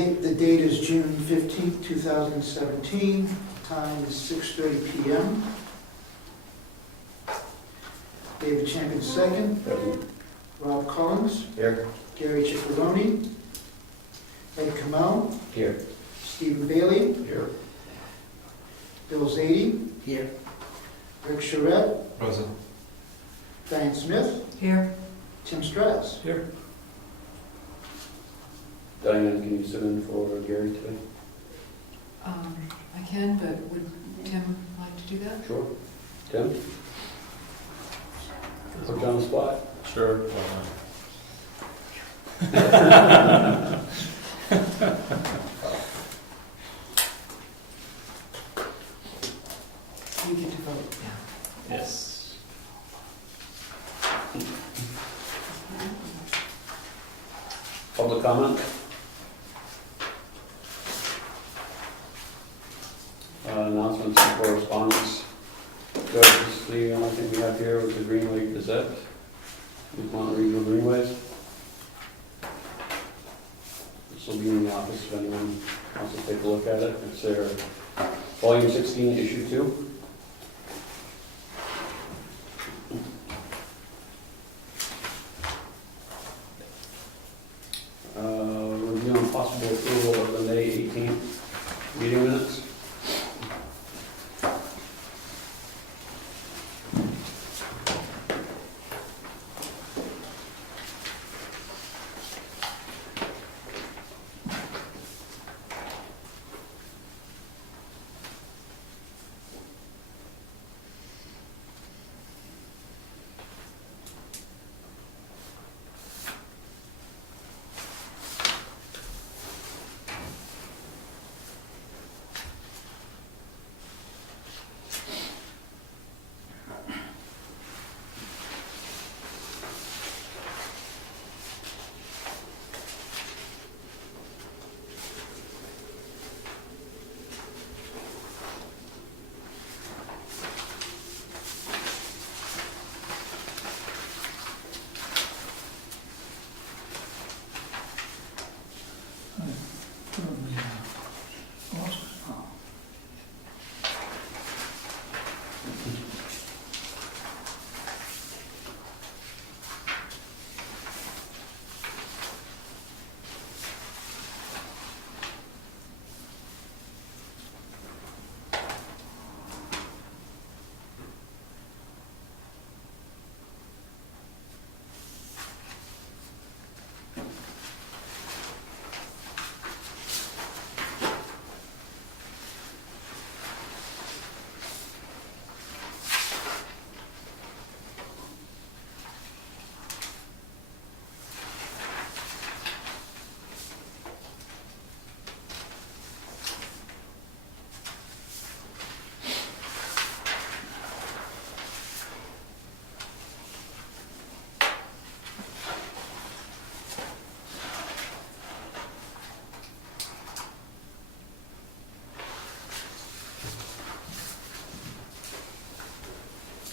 The date is June 15th, 2017. Time is 6:30 p.m. David Champy II. Present. Rob Collins. Here. Geary Ciccarone. Ed Comeau. Here. Stephen Bailey. Here. Bill Zadie. Here. Rick Charette. Present. Dianne Smith. Here. Tim Strauss. Here. Diane, can you sit in for Gary today? I can, but would Tim like to do that? Sure. Tim? Put you on the spot. Sure. You get to vote. Yes. Public comment? Announcements and correspondence. This is the only thing we have here with the Green Lake Gazette. Mont Regional Greenways. This will be in the office if anyone wants to take a look at it. It's their volume 16, issue 2. Review and possible approval of the May 18th meeting minutes.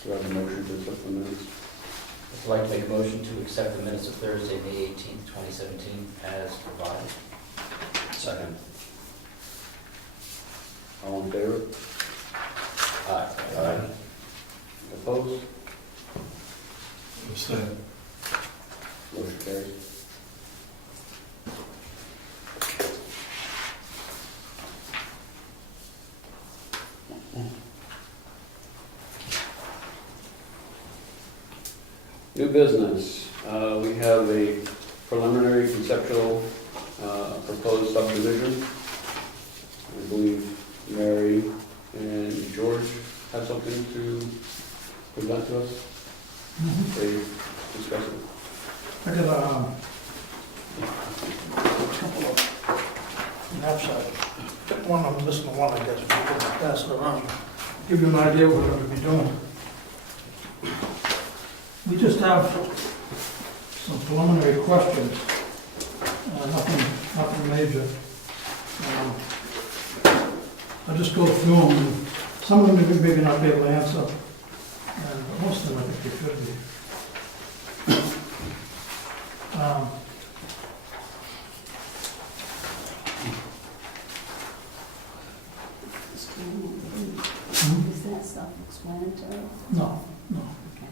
Do I have a motion to accept the minutes? I'd like to make a motion to accept the minutes of Thursday, May 18th, 2017, as provided. Second. All in favor? Aye. Opposed? Abstain. Motion carries. New business. We have a preliminary conceptual proposed subdivision. I believe Mary and George have something to present to us. They discuss it. I got a couple of maps. I'm missing one, I guess, if you can pass it around. Give you an idea what we're going to be doing. We just have some preliminary questions, nothing major. I'll just go through them. Some of them we maybe not be able to answer, and most of them I think we should be. right? No. Okay.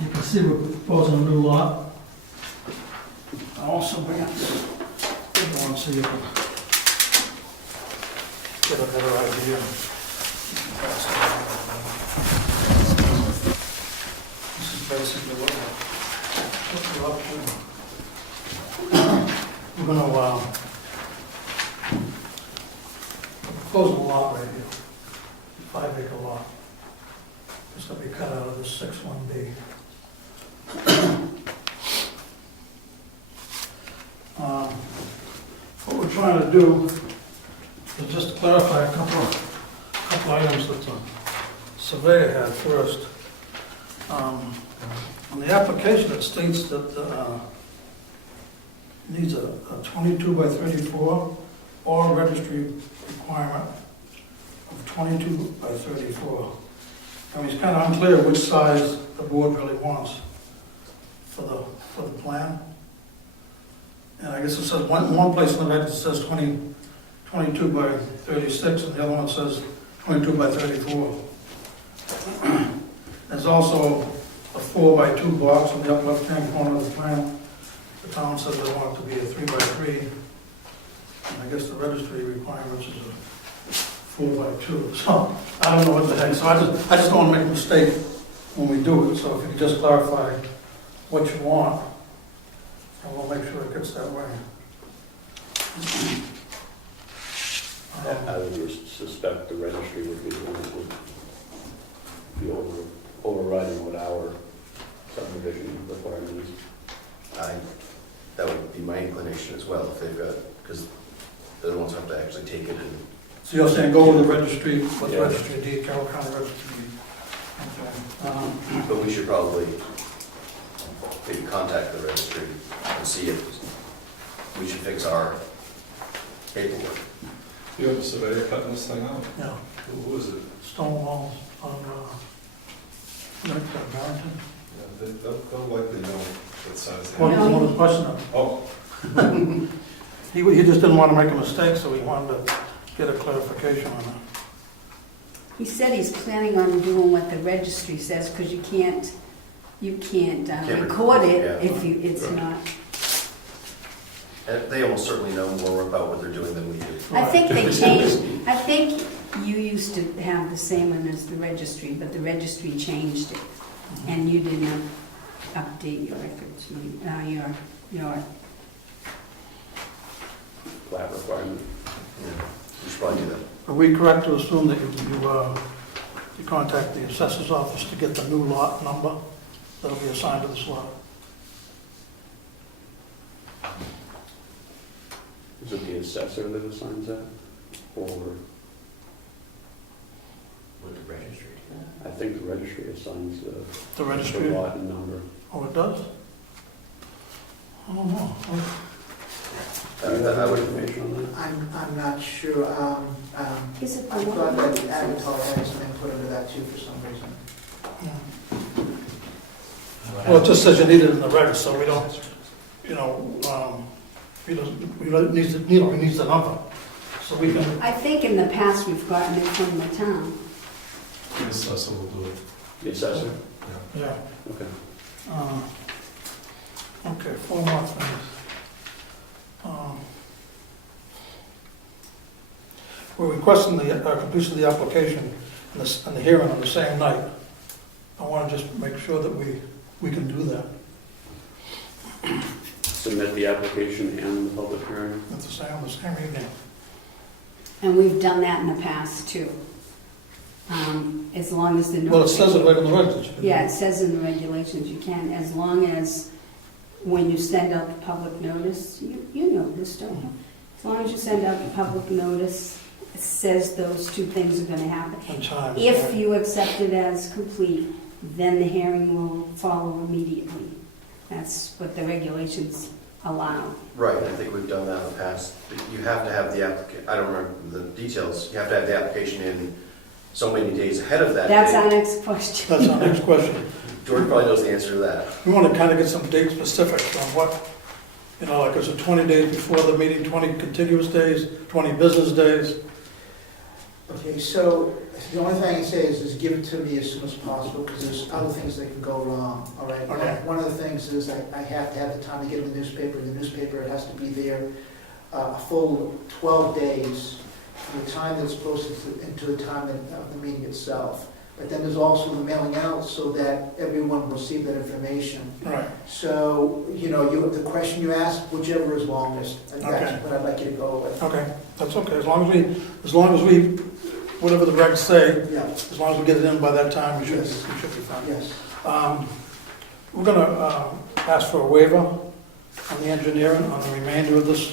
You can see we're proposing a new lot. I'll also bring up this other one so you can get a better idea. This is basically what we're up to. We're gonna, propose a lot right here, 5-acre lot. It's gonna be cut out of this 6-1B. What we're trying to do is just clarify a couple items that the surveyor had first. On the application, it states that needs a 22 by 34 or a registry requirement of 22 by 34. I mean, it's kind of unclear which size the board really wants for the plan. And I guess it says, one place in the record says 22 by 36, and the other one says 22 by 34. There's also a 4 by 2 box on the upper left-hand corner of the plan. The town says they want it to be a 3 by 3. And I guess the registry requirements is a 4 by 2. So I don't know what the heck. So I just don't want to make a mistake when we do it. So if you could just clarify what you want, and we'll make sure it gets that way. I would suspect the registry would be the one that would be overriding what our subdivision requirement is. That would be my inclination as well, if they've got, because they don't have to actually take it and. So you're saying go with the registry, what Yeah. registry, deed, Carroll County Registry. Okay. But we should probably maybe contact the registry and see if we should fix our paperwork. You have a surveyor cutting this thing out? Yeah, Who is it? stone walls on, Barrington. Yeah, they'll likely know what size. What was the question? Oh, He just didn't want to make a mistake, so he wanted to get a clarification on it. He said he's planning on doing what the registry says, because you can't Can't record it yeah. if it's Right. not. And they almost certainly know more about what they're doing than we do. I think they changed, I think you used to have the same one as the registry, but the registry changed it, and you didn't update your records, your Flat requirement. Yeah, we should probably do that. Are we correct to assume that you contact the assessor's office to get the new lot number that'll be assigned to this lot? Is it the assessor that assigns that? Or, With the registry. I think the registry assigns The the registry? lot and number. Oh, it does? I don't know. Do you have I would, information on that? I'm not sure. Is it the I thought one? that Avatar had some input into that too for some reason. Well, it just says you need it in the record, so we don't, he needs the number, so we can, I think in the past we've gotten it from the town. the assessor will do it. The assessor? yeah. Okay. Okay, 4 more things. We're requesting the completion of the application and the hearing on the same night. I want to just make sure that we can do that Submit the application and the public hearing. at the same evening. And we've done that in the past too. As long as the. Well, it says it right in the records. Yeah, it says in the regulations you can, as long as when you send out the public notice, you know this, don't you? As long as you send out the public notice, it says those two things are gonna happen. On time. If you accept it as complete, then the hearing will follow immediately. That's what the regulations allow. right, I think we've done that in the past. You have to have the I don't remember the details, you have to have the application in so many days ahead of that That's date. our next question. That's our next question. George probably knows the answer to that. We want to kind of get some date specifics on what, like is it 20 days before the meeting, 20 contiguous days, 20 business days? Okay, so the only thing I can say is give it to me as soon as possible, because there's other things that can go wrong, all right? Okay. One of the things is I have to have the time to get in the newspaper. In the newspaper, it has to be there a full 12 days from the time that it's posted into the time of the meeting itself. But then there's also the mailing out so that everyone will receive that information. Right. So, the question you ask, whichever is longest, Okay. that's what I'd like you to go with. Okay, that's okay, as long as we, whatever the regs say, Yeah, as long as we get it in by that time, we should be Yes. fine. yes. We're gonna ask for a waiver on the engineering on the remainder of this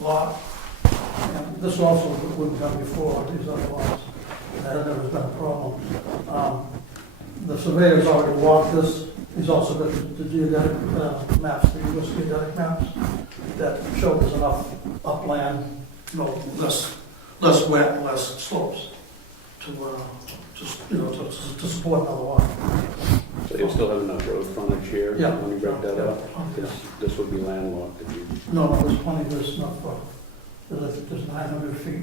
lot. And this also wouldn't come before these other lots. That had never been a problem. The surveyor's already walked this. He's also got the geodetic maps, the US geodetic maps, that show there's enough upland, less wet, less slopes to support another lot. So you still have enough road frontage here? Yeah. When you break that Yeah. up? This would be landlocked if you, No, there's plenty, there's enough, there's 900 feet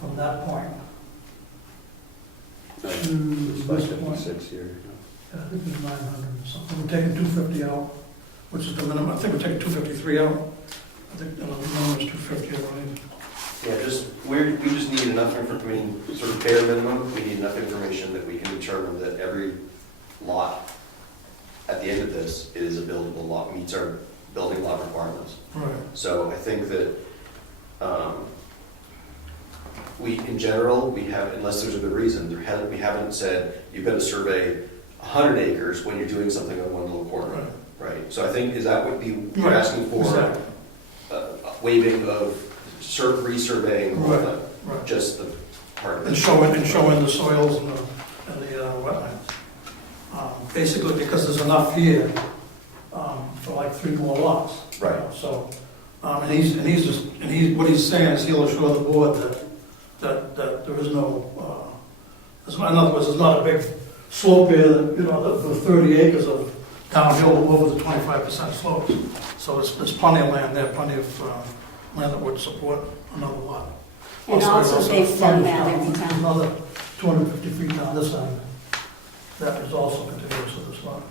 from that point to it's by this point. 56 here. I think it's 900 or something. We're taking 250 out, which is the minimum. I think we're taking 253 out. I think the minimum is 250, I believe. Yeah, we just need enough information, sort of bare minimum, we need enough information that we can determine that every lot at the end of this is a buildable lot, meets our building lot requirements. Right. So I think that in general, we have, unless there's a good reason, we haven't said you've got to survey 100 acres when you're doing something on one little corner, right? So I think, is that what you're asking for? Exactly. Waiving of resurveying, Right. Right. just the part of it? And showing the soils and the wetlands. Basically, because there's enough here for like 3 more lots. Right. So, what he's saying is he'll assure the board that there is no, in other words, there's not a big slope here, that, the 30 acres of downhill over the 25% slopes. So there's plenty of land there, plenty of land that would support another lot. And also they've done that every There's time. another 250 feet down this end. That is also contiguous to this lot.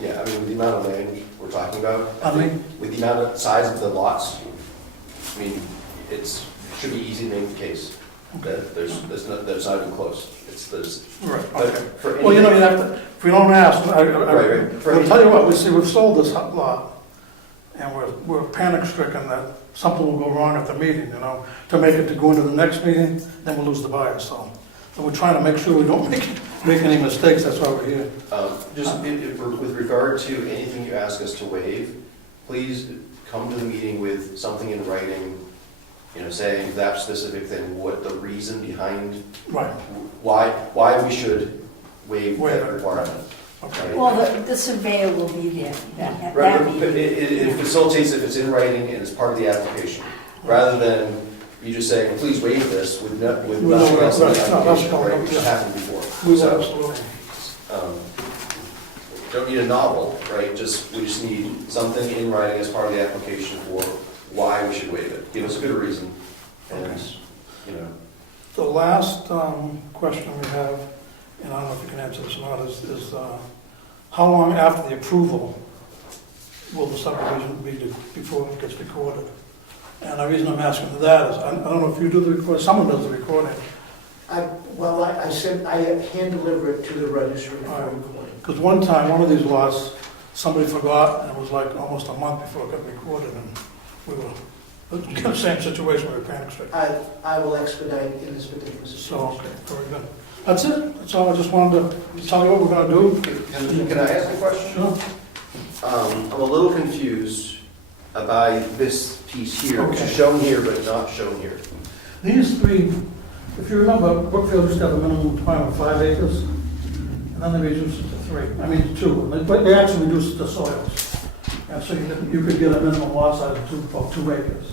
Yeah, I mean, with the amount of land we're talking about, with the amount of size of the lots, I mean, should be easy to make the case that that's not even close. Right, but okay. for Well, you have to, if we don't ask, Right. I'll tell you what, we've sold this lot, and we're panic stricken that something will go wrong at the meeting, to make it to go into the next meeting, then we'll lose the buyer, so we're trying to make sure we don't make any mistakes, that's why we're here. With regard to anything you ask us to waive, please come to the meeting with something in writing, saying that specific thing, what the reason behind Right, why we should waive Waive that it. requirement. okay. Well, the surveyor will be there at Right, that but meeting. it facilitates if it's in writing and it's part of the application, rather than you just saying, please waive this with nothing else in the application, right, which has happened before. We will, So, absolutely. don't need a novel, right, we just need something in writing as part of the application for why we should waive it. Give us a good reason, and, The last question we have, and I don't know if you can answer this or not, is how long after the approval will the subdivision be before it gets recorded? And the reason I'm asking that is, I don't know if you do the recording, someone does the recording. I said I hand deliver it to the registry for Alright. recording. Because one time, one of these lots, somebody forgot, and it was like almost a month before it got recorded, and we were in the same situation, we were panic stricken. I will expedite in this particular So, situation. okay, very good. That's it, that's all, I just wanted to tell you what we're gonna do. Can I ask a question? Sure. I'm a little confused about this piece here, which Okay. is shown here but not shown here. These 3, if you remember, Brookfield used to have a minimum requirement of 5 acres, and then they reduced it to 2, but they actually reduced the soils. And so you could get a minimum lot size of 2 acres.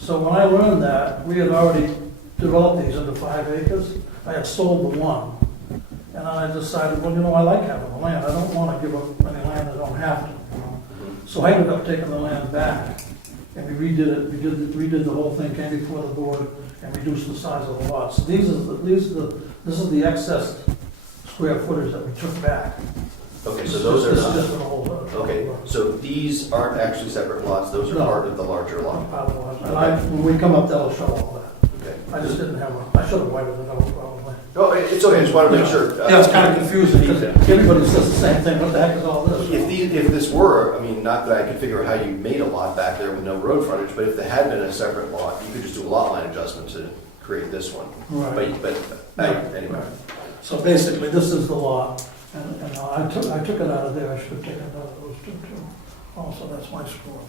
So when I learned that, we had already developed these into 5 acres. I had sold the one, and I decided, well, I like having the land, I don't want to give up any land I don't have to. So I ended up taking the land back, and we redid it, redid the whole thing, came before the board, and reduce the size of the lot. So this is the excess square footage that we took back. Okay, so those This is are just not, an old. okay, so these aren't actually separate lots, those are No. part of the larger lot. When we come up, that'll show all that. Okay. I just didn't have I should have widened it out probably. No, it's okay, I just want to make sure. Yeah, it's kind of confusing, because everybody says the same thing, what the heck is all this? If this were, I mean, not that I could figure out how you made a lot back there with no road frontage, but if there had been a separate lot, you could just do a lot line adjustment to create this one. Right. But anyway. Right. So basically, this is the lot, and I took it out of there, I should have taken it out of those two too. Also, that's my score,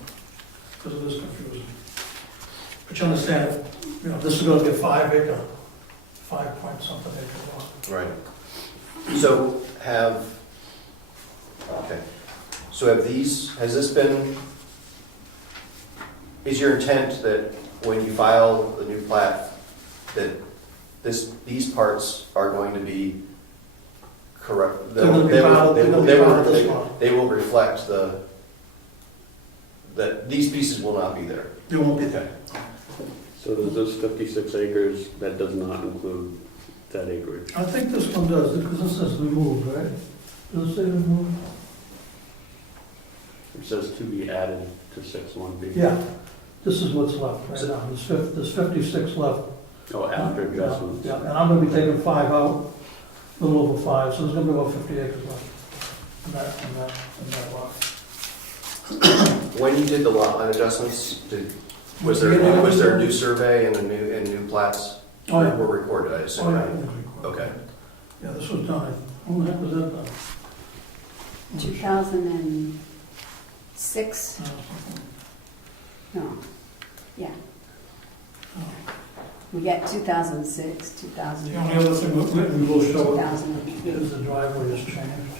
because it is confusing. But you understand, you know, this is gonna be a 5 acre, 5 point something acre lot. Right. So has this been, is your intent that when you file the new plat, that these parts are going to be correct? They're gonna be part of this one. They will reflect that these pieces will not be there. They won't be there. So does this 56 acres, that does not include that acreage? I think this one does, because this says removed, right? Does it say removed? It says to be added to 6-1B. Yeah, this is what's left right now, there's 56 left. Oh, after adjustments. Yeah, and I'm gonna be taking 5 out, a little over 5, so there's gonna be about 50 acres left in that lot. When you did the lot line adjustments, was there a new survey and new plats Oh, yeah. were recorded, I assume? Oh, yeah. right? Okay. Yeah, this was done, when the heck was that done? 2006? No, yeah. We got 2006, The 2000, only other thing we will show 2008. is the driveway has changed.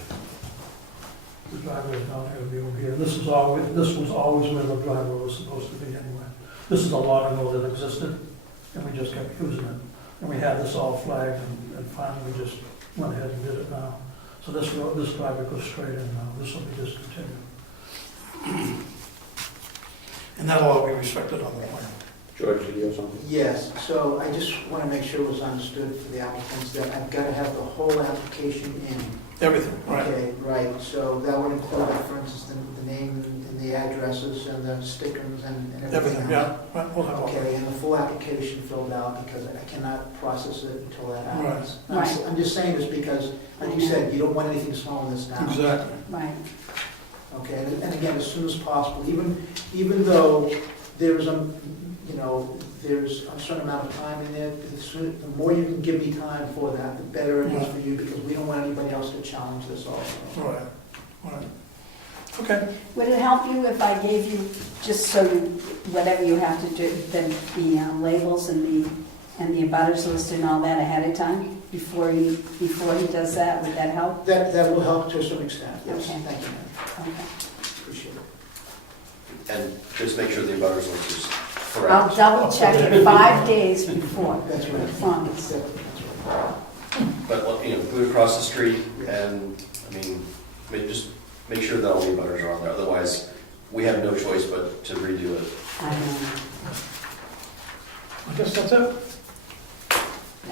The driveway is not gonna be over here. This was always where the driveway was supposed to be anyway. This is a lot ago that existed, and we just kept using it. And we had this all flagged, and finally we just went ahead and did it now. So this driveway goes straight in now. This will be discontinued. And that'll all be restricted on the plan. George, did you have something? Yes, so I just want to make sure it was understood for the applicants that I've got to have the whole application in. Everything, right? Okay, right, so that would include, for instance, the name and the addresses and the stickers and everything Everything, else. yeah. Right, we'll have all that. Okay, and the full application filled out, because I cannot process it until that happens. Right. I'm just saying this because, like you said, you don't want anything slowing this down. Exactly. Right, Okay, and again, as soon as possible, even though there's there's a certain amount of time in there, the more you can give me time for that, the better it is for you, because we don't want anybody else to challenge this also. Right, right. Okay. would it help you if I gave you, just so whatever you have to do, the labels and the abutters list and all that ahead of time, before he does that, would that help? That will help to a certain extent, yes, Okay. thank you, ma'am. Okay. Appreciate it. And just make sure the abutters list is correct. I'll double check it 5 days before. That's right. Promise. That's right. But, move across the street and, just make sure that all the abutters are on there. Otherwise, we have no choice but to redo it. I know. I guess that's it.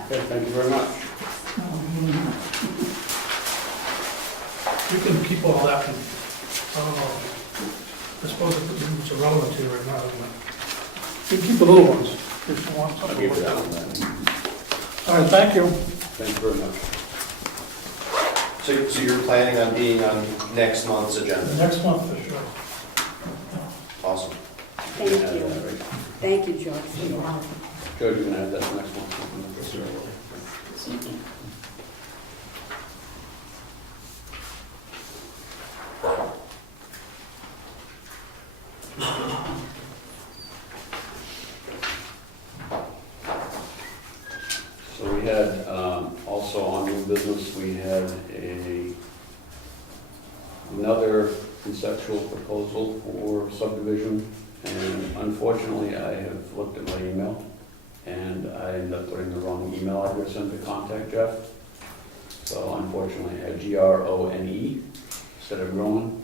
Okay, thank you very much. You can keep all that, and, I don't know, I suppose it's irrelevant to you right now, isn't it? You can keep the little ones, if you want I'll something. give you that one then. All right, thank you. Thank you very much. So you're planning on being on next month's agenda? Next month for sure. Awesome. Thank you. Thank you, George. George, you're gonna have that next one. So we had, also on new business, we had another conceptual proposal for subdivision, and unfortunately, I have looked at my email, and I ended up putting the wrong email address in to contact Jeff. So unfortunately, I had Grone instead of Groen.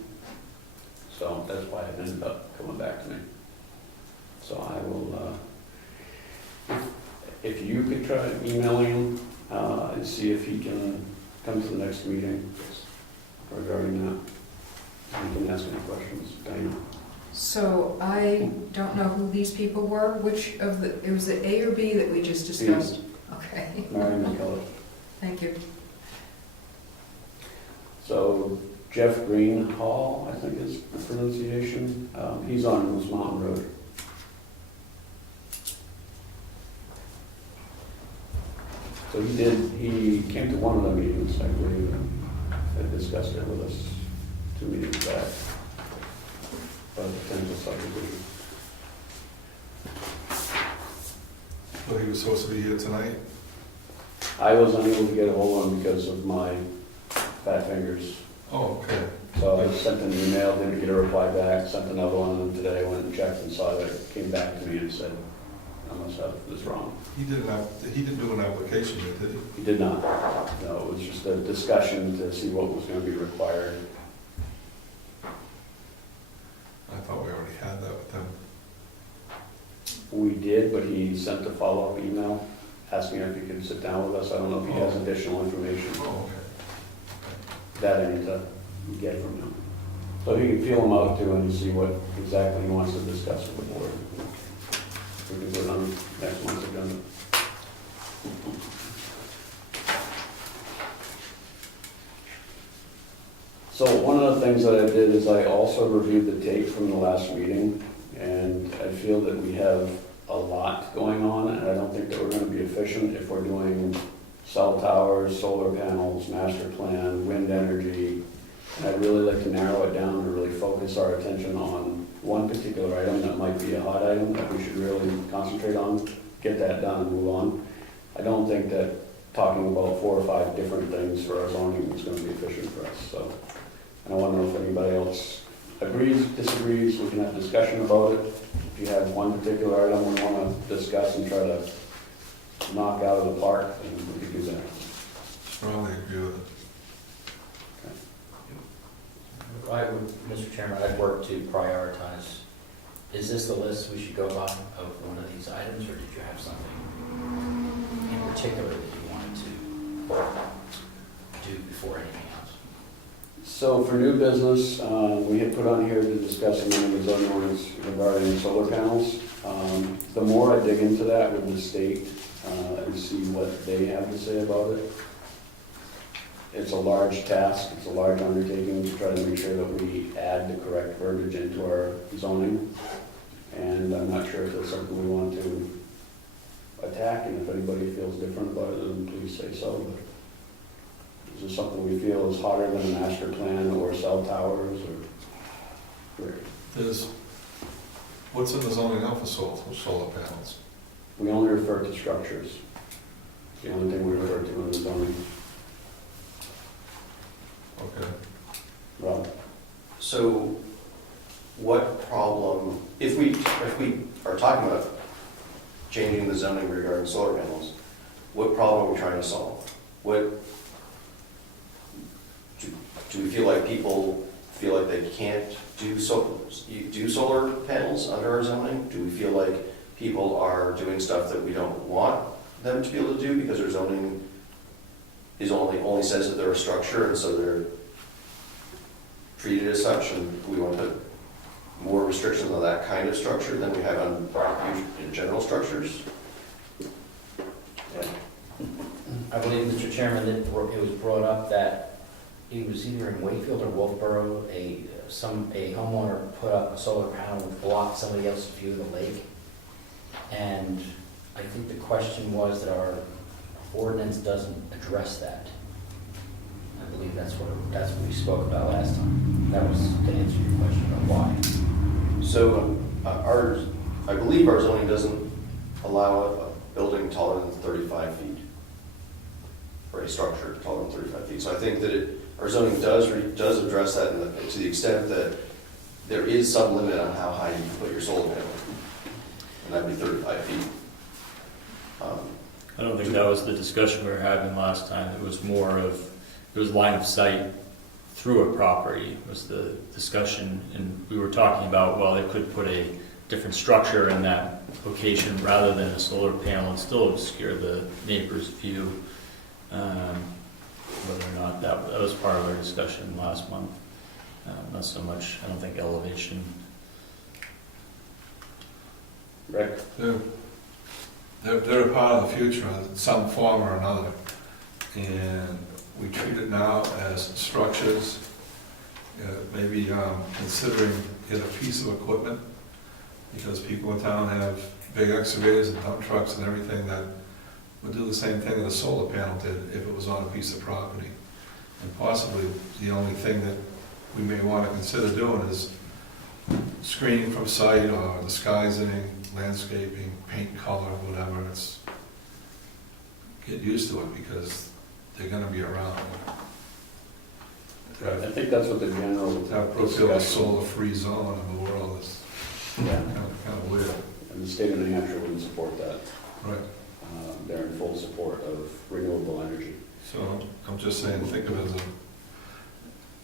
So that's why it ended up coming back to me. So I will, if you could try emailing him, and see if he can come to the next meeting regarding that. You can ask any questions, Diana. So I don't know who these people were, which of the, it was the A or B that we just discussed? Okay, Mary McKellar. thank you. So Jeff Green Hall, I think is the pronunciation, he's on Moose Mountain Road. So he came to one of the meetings, I believe, and discussed it with us 2 meetings back. About the potential subdivision. But he was supposed to be here tonight? I was unable to get a hold of him because of my fat fingers. Oh, okay. So I sent an email, didn't get a reply back, sent another one, and today I went and checked and saw that it came back to me and said, I must have this wrong. He didn't do an application yet, did he? He did not. No, it was just a discussion to see what was going to be required. I thought we already had that with him. We did, but he sent a follow-up email asking if he could sit down with us. I don't know if he has additional information Oh, okay. that I need to get from him. So he can feel him out too and see what exactly he wants to discuss with the board. We can put it on next month's agenda. So one of the things that I did is I also reviewed the tape from the last meeting, and I feel that we have a lot going on, and I don't think that we're going to be efficient if we're doing cell towers, solar panels, master plan, wind energy. And I'd really like to narrow it down and really focus our attention on one particular item that might be a hot item that we should really concentrate on, get that done and move on. I don't think that talking about 4 or 5 different things for our zoning is going to be efficient for us. So I want to know if anybody else agrees, disagrees, we can have a discussion about it. If you have one particular item we want to discuss and try to knock out of the park, then we could do that. Strongly agree with it. I would, Mr. Chairman, I'd work to prioritize. Is this the list we should go by of one of these items, or did you have something in particular that you wanted to do before anything else? So for new business, we had put on here to discuss amending the zoning ordinance regarding solar panels. The more I dig into that with the state and see what they have to say about it, it's a large task, it's a large undertaking to try to make sure that we add the correct verbiage into our zoning. And I'm not sure if that's something we want to attack, and if anybody feels different about it, then please say so. But is this something we feel is hotter than a master plan or cell towers or? What's in the zoning now for solar panels? We only refer to structures. It's the only thing we refer to in the zoning. Okay. Rob? So what problem, if we are talking about changing the zoning regarding solar panels, what problem are we trying to solve? What, do we feel like people feel like they can't do solar panels under our zoning? Do we feel like people are doing stuff that we don't want them to be able to do because their zoning is only says that they're a structure, and so they're treated as such, and we want to put more restrictions on that kind of structure than we have on in general structures? I believe, Mr. Chairman, that it was brought up that it was either in Wakefield or Wolfboro, a homeowner put up a solar panel which blocked somebody else's view of the lake. And I think the question was that our ordinance doesn't address that. I believe that's what we spoke about last time. That was to answer your question about why. So I believe our zoning doesn't allow a building taller than 35 feet, or a structure taller than 35 feet. So I think that our zoning does address that to the extent that there is some limit on how high you can put your solar panel, and that'd be 35 feet. I don't think that was the discussion we were having last time. It was more of, it was line of sight through a property was the discussion. And we were talking about, well, they could put a different structure in that location rather than a solar panel and still obscure the neighbor's view. Whether or not that was part of our discussion last month. Not so much, I don't think elevation. Rick? They're a part of the future in some form or another. And we treat it now as structures, maybe considering it a piece of equipment, because people in town have big excavators and dump trucks and everything that would do the same thing that a solar panel did if it was on a piece of property. And possibly the only thing that we may want to consider doing is screening from sight or disguising, landscaping, paint color, whatever. It's get used to it because they're going to be around. Right, I think that's what the general Have Brookfield a discussion- solar-free zone in the world is Yeah, kind of weird. and the state of New Hampshire wouldn't support that. Right. They're in full support of renewable energy. So I'm just saying, think of it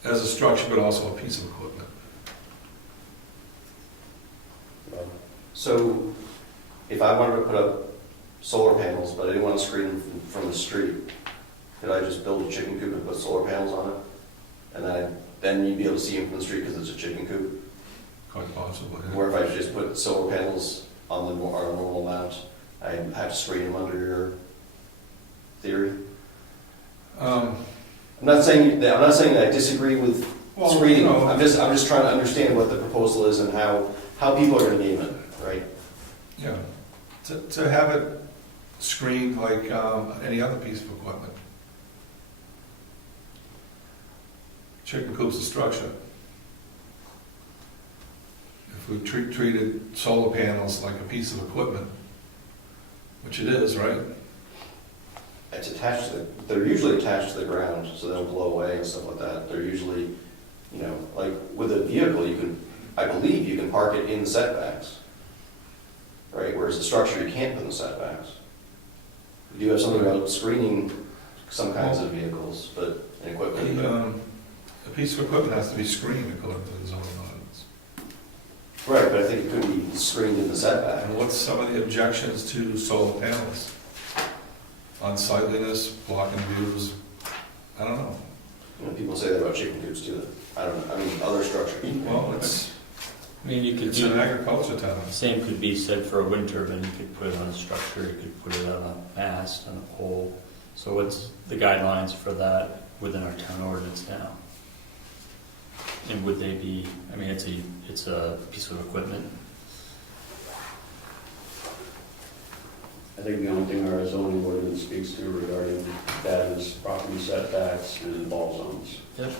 as a structure, but also a piece of equipment. Well, So if I wanted to put up solar panels, but I didn't want to screen them from the street, could I just build a chicken coop and put solar panels on it? And then you'd be able to see them from the street because it's a chicken coop? Quite possibly. Yeah. Or if I just put solar panels on our normal mount, I have to screen them under your theory? I'm not saying that I disagree with Well, screening. no. I'm just trying to understand what the proposal is and how people are going to game it, right? Yeah, to have it screened like any other piece of equipment. Chicken coop's a structure. If we treated solar panels like a piece of equipment, which it is, right? It's attached to they're usually attached to the ground, so they don't blow away and stuff like that. They're usually, like with a vehicle, I believe you can park it in the setbacks, right? Whereas the structure, you can't put in the setbacks. We do have something about screening some kinds of vehicles, but in equipment. A piece of equipment has to be screened according to the zoning ordinance. Right, but I think it could be screened in the setback. And what's some of the objections to solar panels? Unsightliness, blocking views, I don't know. People say that about chicken coops too. I don't know. I mean, other structures. Well, it's You could an do, agriculture town. same could be said for a wind turbine, you could put it on a structure, you could put it on a mast, on a pole. So what's the guidelines for that within our town ordinance now? And would they be, it's a piece of equipment. I think the only thing our zoning ordinance speaks to regarding that is property setbacks and ball zones. Yep.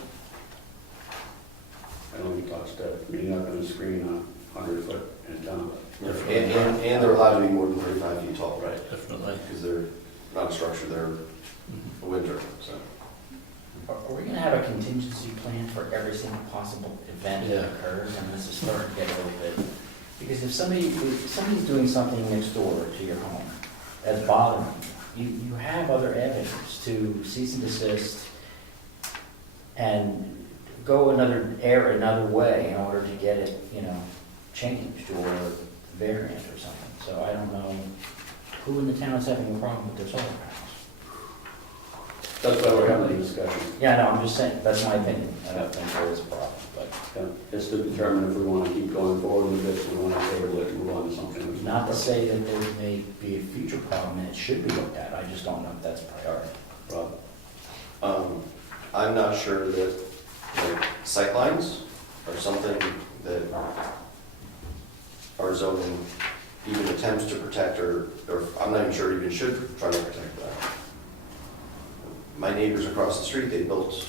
I don't think it talks to, you're not going to screen 100 foot in town. And they're allowed to be more than 35 feet tall, right? Definitely. Because they're not a structure, they're a wind turbine, so. Are we gonna have a contingency plan for every single possible event that occurs? And this is starting to get a little bit, because if somebody's doing something next door to your home that's bothering you, you have other avenues to cease and desist and go another way in order to get it, changed or variant or something. So I don't know who in the town is having a problem with their solar panels. That's why we're having the discussion. Yeah, no, I'm just saying, that's my opinion. I don't think there is a problem, but It's to determine if we want to keep going forward with this, we want to table it, move on to something. not to say that there may be a future problem and it should be looked at. I just don't know if that's a priority. Rob? I'm not sure that sightlines are something that our zoning even attempts to protect or I'm not even sure it even should try to protect that. My neighbors across the street, they built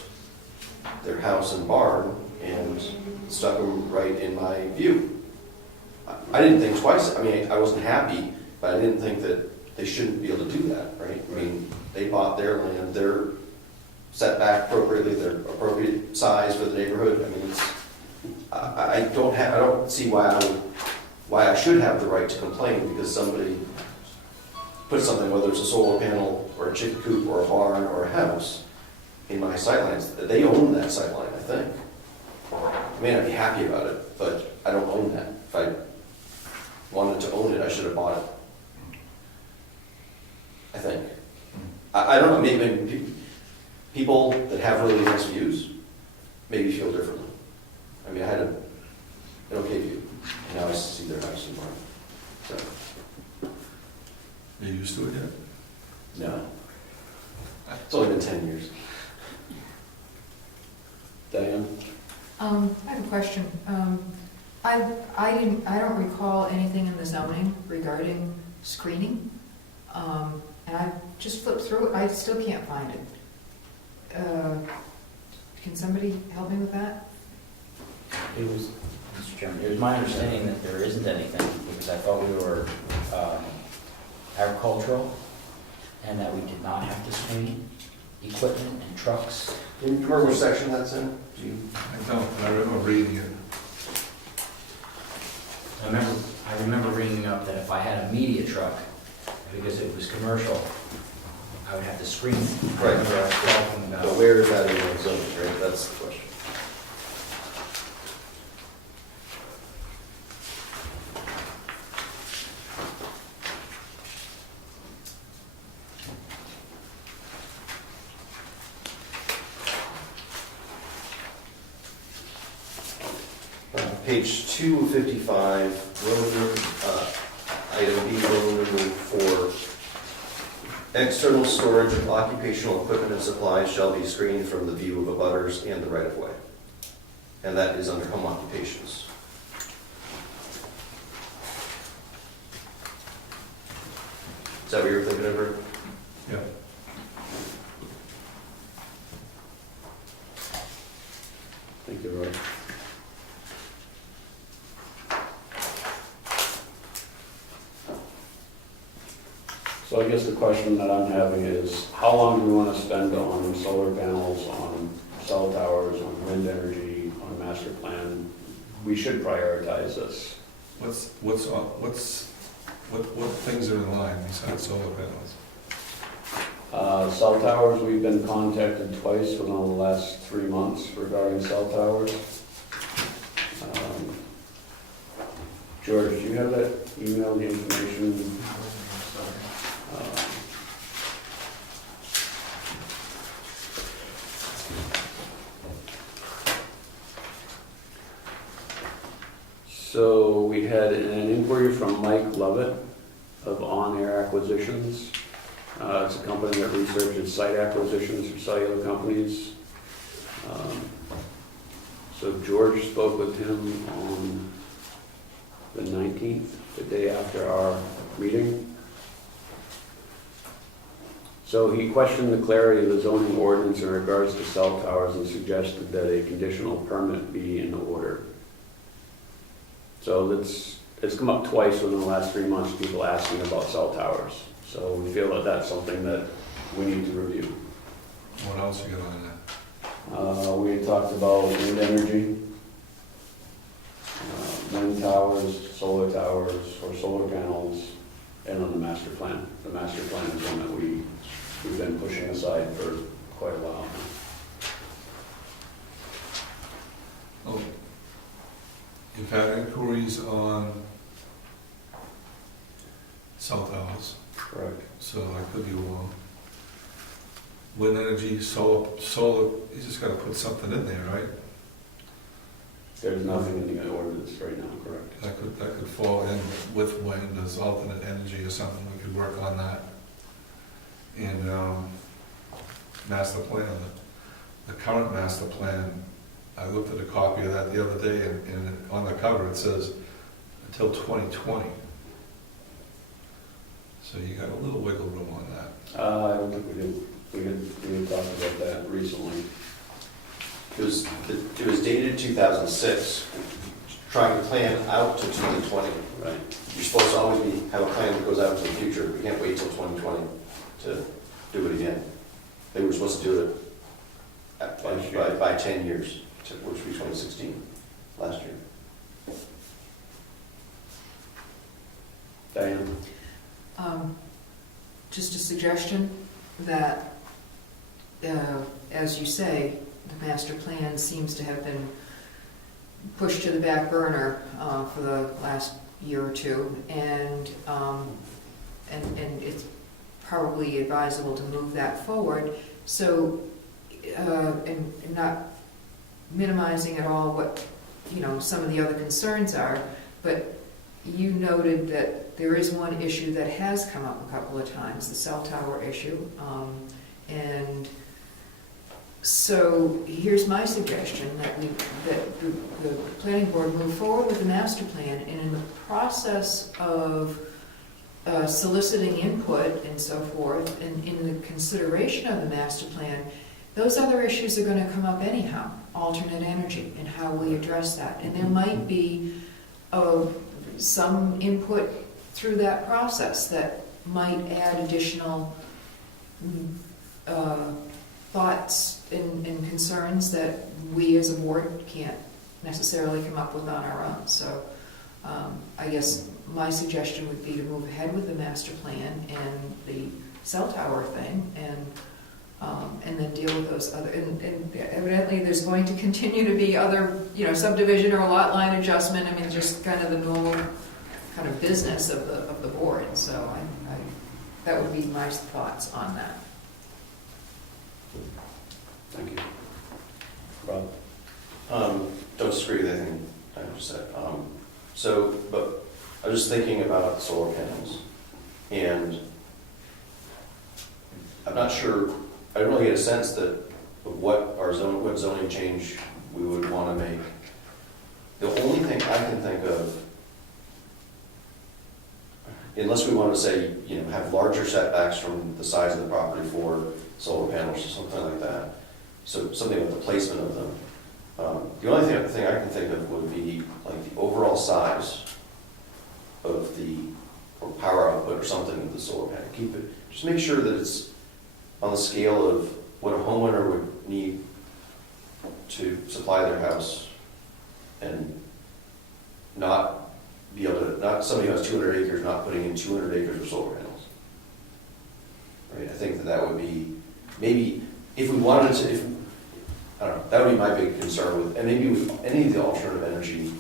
their house and barn and stuck them right in my view. I didn't think twice. I mean, I wasn't happy, but I didn't think that they shouldn't be able to do that, right? I mean, they bought their land, they're set back appropriately, they're appropriate size for the neighborhood. I mean, I don't see why I should have the right to complain because somebody put something, whether it's a solar panel or a chicken coop or a barn or a house, in my sightlines. They own that sightline, I think. I may not be happy about it, but I don't own that. wanted to own it, I should have bought it. I think. I don't know, maybe people that have really nice views maybe feel differently. I mean, I had an okay view, and now I see their house in mine. So, You used to it yet? no. It's only been 10 years. Diane? I have a question. I don't recall anything in the zoning regarding screening. And I just flipped through it, I still can't find it. Can somebody help me with that? It was, Mr. Chairman, it was my understanding that there isn't anything, because I thought we were agricultural, and that we did not have to screen equipment and trucks. Do you remember which section that's in? Do you? I don't, but I remember reading it. I remember reading up that if I had a media truck, because it was commercial, I would have to screen it. I Right. remember us talking about. But where is that in the zone, right? That's the question. Page 255, item B, road number 4. External storage of occupational equipment and supplies shall be screened from the view of abutters and the right-of-way. And that is under home occupations. Is that what you were thinking of, Rick? Yeah. Thank you, Roy. So I guess the question that I'm having is, how long do we want to spend on solar panels, on cell towers, on wind energy, on master plan? We should prioritize this. What things are in line besides solar panels? Cell towers, we've been contacted twice within the last 3 months regarding cell towers. George, do you have that email, the information? So we had an inquiry from Mike Lovett of On Air Acquisitions. It's a company that researches site acquisitions for cellular companies. So George spoke with him on the 19th, the day after our meeting. So he questioned the clarity of the zoning ordinance in regards to cell towers and suggested that a conditional permit be in order. So it's come up twice within the last 3 months, people asking about cell towers. So we feel that that's something that we need to review. What else you got on that? We had talked about wind energy, wind towers, solar towers, or solar panels, and on the master plan. The master plan is one that we've been pushing aside for quite a while. Oh, you've had inquiries on cell towers, Correct. so I could be wrong. Wind energy, solar, you just gotta put something in there, right? There's nothing in the ordinance right now, correct? That could fall in with wind as alternate energy or something, we could work on that. And, master plan, the current master plan, I looked at a copy of that the other day, and on the cover it says until 2020. So you got a little wiggle room on that. I don't think we did. We had talked about that recently. It was dated 2006, trying to plan out to 2020. Right. You're supposed to always have a plan that goes out to the future. We can't wait till 2020 to do it again. They were supposed to do it by 10 years, which would be 2016, last year. Diane? Just a suggestion that, as you say, the master plan seems to have been pushed to the back burner for the last year or two, and it's probably advisable to move that forward. So, and not minimizing at all what, some of the other concerns are, but you noted that there is one issue that has come up a couple of times, the cell tower issue. And so here's my suggestion, that the planning board move forward with the master plan, and in the process of soliciting input and so forth, and in the consideration of the master plan, those other issues are going to come up anyhow, alternate energy and how we address that. And there might be some input through that process that might add additional thoughts and concerns that we as a board can't necessarily come up with on our own. So I guess my suggestion would be to move ahead with the master plan and the cell tower thing, and then deal with those other, and evidently there's going to continue to be other, subdivision or lot line adjustment. I mean, just kind of the normal kind of business of the board. So I that would be my thoughts on that. Thank you. Rob? Don't disagree with anything I just said. But I was just thinking about solar panels, and I'm not sure, I don't really get a sense that of what zoning change we would want to make. The only thing I can think of, unless we want to say, have larger setbacks from the size of the property for solar panels or something like that, so something with the placement of them. The only thing I can think of would be like the overall size of or power output or something of the solar panel. Just make sure that it's on the scale of what a homeowner would need to supply their house, and not be able to, not somebody who has 200 acres not putting in 200 acres of solar panels. Right? I think that would be, maybe if we wanted to, I don't know, that would be my big concern with, and maybe with any of the alternative energy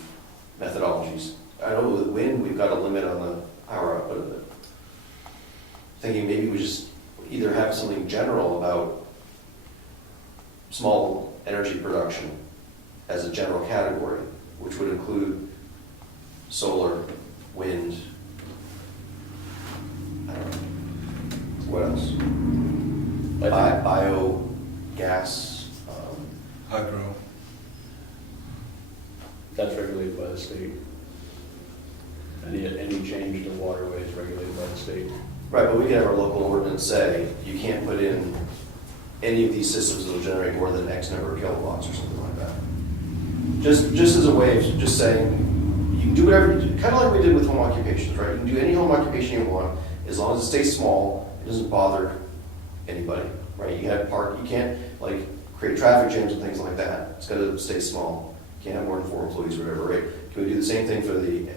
methodologies. I know with wind, we've got a limit on the power output of it. Thinking maybe we just either have something general about small energy production as a general category, which would include solar, wind, I don't know, what else? Biogas. Hydro. That's regulated by the state. Any change to waterway is regulated by the state. Right, but we can have our local ordinance say, you can't put in any of these systems that will generate more than X number of kilowatts or something like that. Just as a way of just saying, you can do whatever you do, kind of like we did with home occupations, right? You can do any home occupation you want, as long as it stays small, it doesn't bother anybody, right? You can't like create traffic jams and things like that. It's got to stay small. You can't have more than 4 employees or whatever, right? Can we do the same thing for the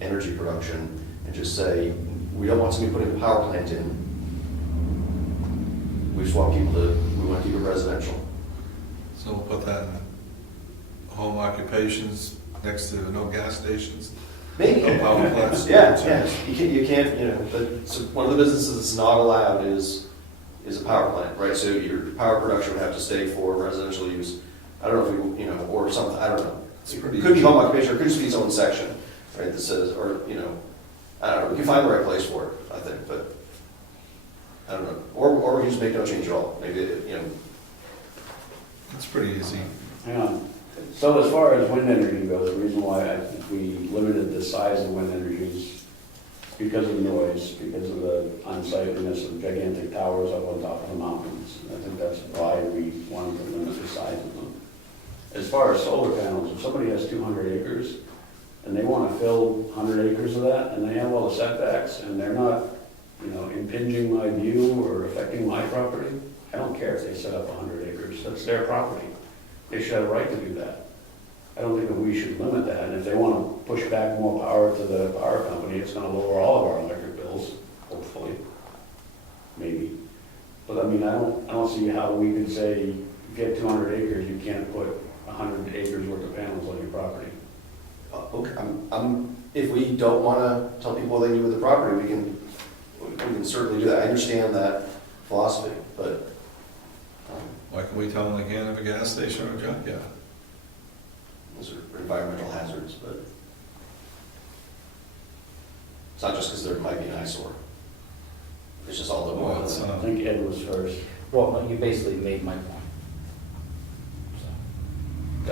energy production and just say, we don't want somebody putting a power plant in. We just want we want to keep it residential. So we'll put that in home occupations next to no gas stations. Maybe. No power plants. Yeah. You can't, but so one of the businesses that's not allowed is a power plant, right? So your power production would have to stay for residential use. I don't know if we, or something, I don't know. It could be home occupation, or it could just be its own section, right, that says, or, I don't know, we can find the right place for it, I think, but, I don't know. Or we can just make no change at all, maybe, It's pretty easy. Hang on. So as far as wind energy goes, the reason why I think we limited the size of wind energy is because of the noise, because of the unsightliness of gigantic towers up on top of the mountains. I think that's why we wanted to limit the size of them. As far as solar panels, if somebody has 200 acres and they want to fill 100 acres of that, and they have all the setbacks, and they're not, impinging my view or affecting my property, I don't care if they set up 100 acres. That's their property. They should have a right to do that. I don't think that we should limit that. And if they want to push back more power to the power company, it's going to lower all of our electric bills, hopefully, maybe. But I mean, I don't see how we could say, you get 200 acres, you can't put 100 acres worth of panels on your property. Okay, if we don't want to tell people what they do with the property, we can certainly do that. I understand that philosophy, but Why can we tell them they can't have a gas station or a junkyard? those are environmental hazards, but it's not just because there might be an eyesore. It's just all the Well, more. it's, I think Ed was first. Well, you basically made my point. So,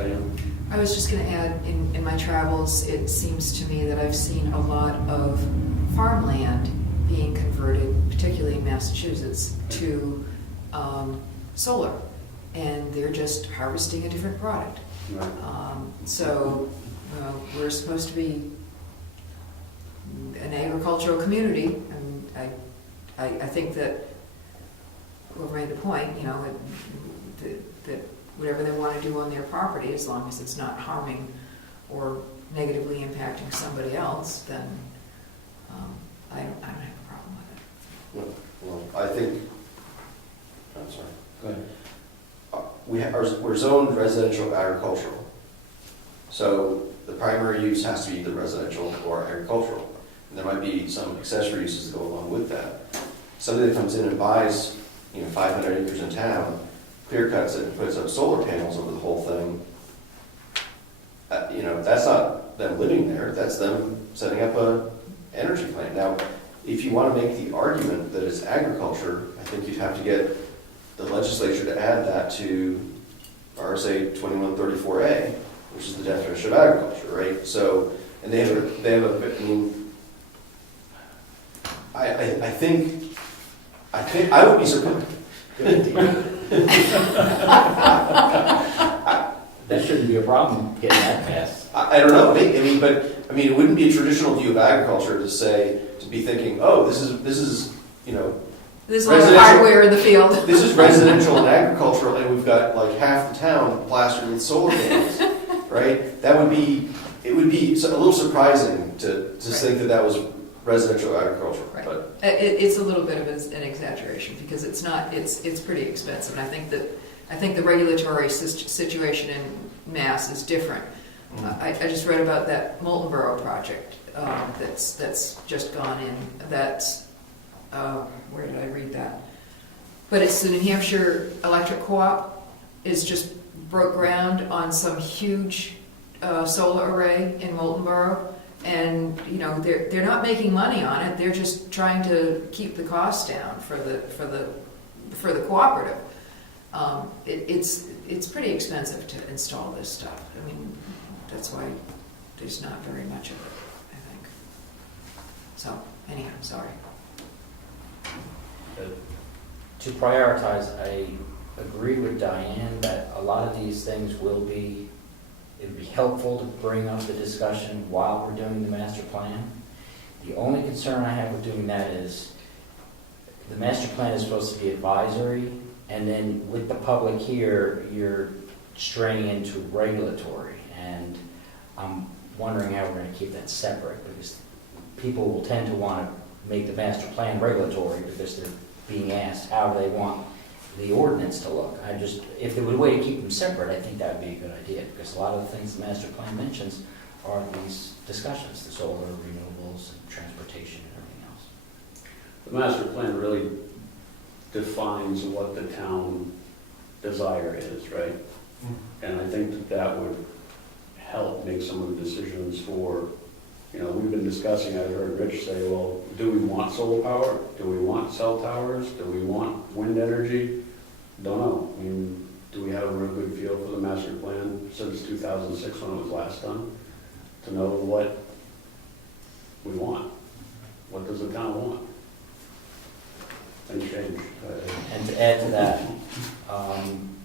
Diane? I was just gonna add, in my travels, it seems to me that I've seen a lot of farmland being converted, particularly in Massachusetts, to solar. And they're just harvesting a different product. Right. So, we're supposed to be an agricultural community, and I think that whoever made the point, you know, that whatever they want to do on their property, as long as it's not harming or negatively impacting somebody else, then I don't have a problem with it. Well, I think, I'm sorry. go ahead. We're zoned residential agricultural. So the primary use has to be the residential or agricultural. And there might be some accessory uses that go along with that. Somebody that comes in and buys, 500 acres in town, clear cuts it and puts up solar panels over the whole thing, that's not them living there, that's them setting up a energy plant. Now, if you want to make the argument that it's agriculture, I think you'd have to get the legislature to add that to RSA 2134A, which is the definition of agriculture, right? So, and I think I would be surprised. That shouldn't be a problem getting that passed. I don't know. It wouldn't be a traditional view of agriculture to be thinking, oh, this is There's a lot of residential- hardware in the field. this is residential and agricultural, and we've got like half the town plastered with solar panels, right? It would be a little surprising to think that was residential agriculture, Right. but It's a little bit of an exaggeration, because it's not, it's pretty expensive, and I think the regulatory situation in Mass is different. I just read about that Molten Borough project that's just gone in. That's where did I read that? But it's the New Hampshire Electric Co-op is just broke ground on some huge solar array in Molten Borough, and they're not making money on it. They're just trying to keep the costs down for the cooperative. It's pretty expensive to install this stuff. That's why there's not very much of it, I think. So, anyhow, sorry. To prioritize, I agree with Diane that a lot of these things it would be helpful to bring up the discussion while we're doing the master plan. The only concern I have with doing that is the master plan is supposed to be advisory, and then with the public here, you're straying into regulatory, and I'm wondering how we're going to keep that separate, because people will tend to want to make the master plan regulatory because they're being asked how they want the ordinance to look. If there was a way to keep them separate, I think that would be a good idea, because a lot of the things the master plan mentions are these discussions, the solar, renewables, and transportation, and everything else. The master plan really defines what the town desire is, right? And I think that would help make some of the decisions for, we've been discussing, I heard Rich say, well, do we want solar power? Do we want cell towers? Do we want wind energy? Don't know. Do we have a real good feel for the master plan since 2006 when it was last done to know what we want? What does the town want? And change. And to add to that,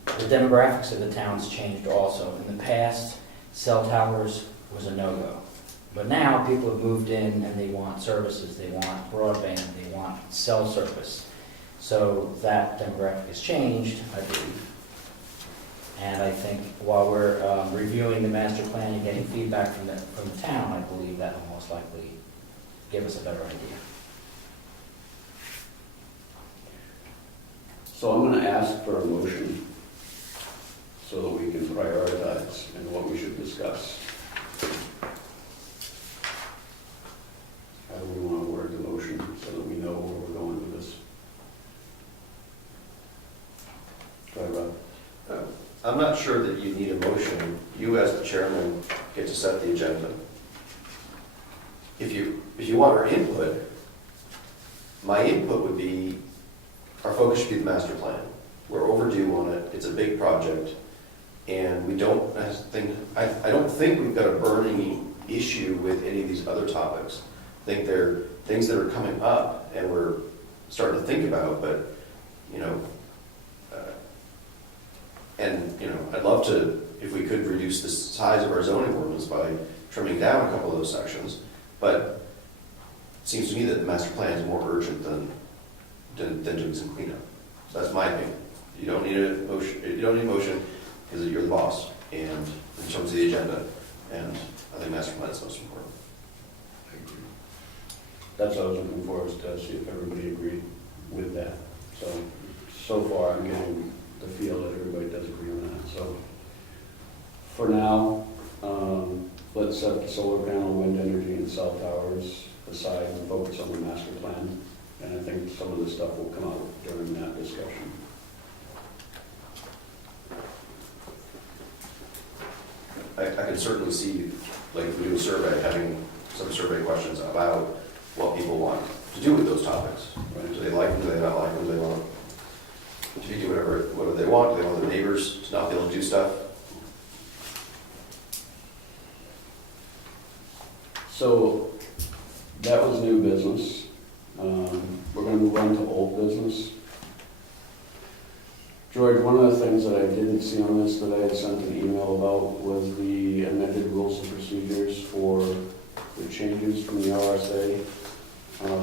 the demographics of the town's changed also. In the past, cell towers was a no-go. But now people have moved in and they want services, they want broadband, they want cell service. So that demographic has changed, I believe. And I think while we're reviewing the master plan and getting feedback from the town, I believe that will most likely give us a better idea. So I'm going to ask for a motion so that we can prioritize and what we should discuss. Go ahead, Rob. I'm not sure that you need a motion. You as the chairman get to set the agenda. If you want our input, my input would be, our focus should be the master plan. We're overdue on it, it's a big project, and we don't, I don't think we've got a burning issue with any of these other topics. I think they're things that are coming up and we're starting to think about, but, you know, I'd love to, if we could reduce the size of our zoning ordinance by trimming down a couple of those sections, but it seems to me that the master plan is more urgent than doing some cleanup. So that's my opinion. You don't need a motion, because you're the boss, and in terms of the agenda, and I think master plan is most important. That's what I was looking for, is to see if everybody agreed with that. So far, I'm getting the feel that everybody does agree on that. So for now, let's set the solar panel, wind energy, and cell towers aside and focus on the master plan. And I think some of the stuff will come out during that discussion. I can certainly see, like, if we do a survey, having some survey questions about what people want to do with those topics. Right? Do they like them? Do they not like them? Do they want to do whatever they want? Do they want their neighbors to not be able to do stuff? So that was new business. We're going to move on to old business. George, one of the things that I didn't see on this that I had sent an email about was the amended rules and procedures for the changes from the RSA.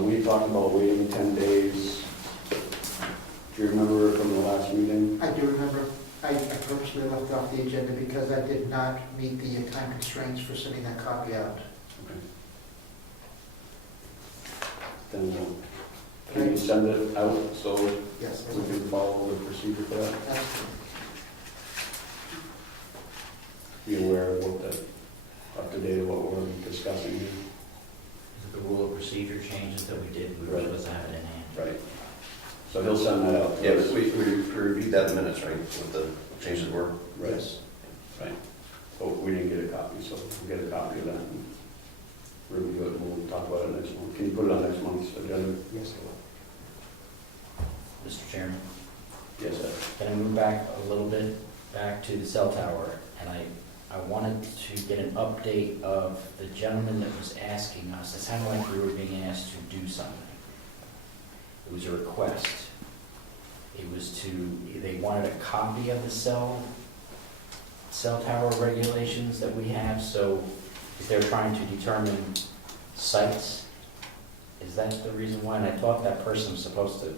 We talked about waiting 10 days. Do you remember from the last meeting? I do remember. I purposely left off the agenda because I did not meet the time constraints for sending that copy out. Okay. Then can you send it out so Yes. we can follow the procedure for that? That's- Be aware of what the, up to date of what we're discussing here. The rule of procedure changes that we did, we were Right. supposed to have it in hand. Right. So he'll send that out. Yeah, but we reviewed that in the minutes, right? What the changes were. Right. Right. But we didn't get a copy, so we'll get a copy of that and review it, and we'll talk about it next month. Can you put it on next month's agenda? Yes, I will. Mr. Chairman, Yes, sir. can I move back a little bit, back to the cell tower? And I wanted to get an update of the gentleman that was asking us, it sounded like we were being asked to do something. It was a request. It was they wanted a copy of the cell tower regulations that we have, so if they're trying to determine sites, is that the reason why? And I thought that person was supposed to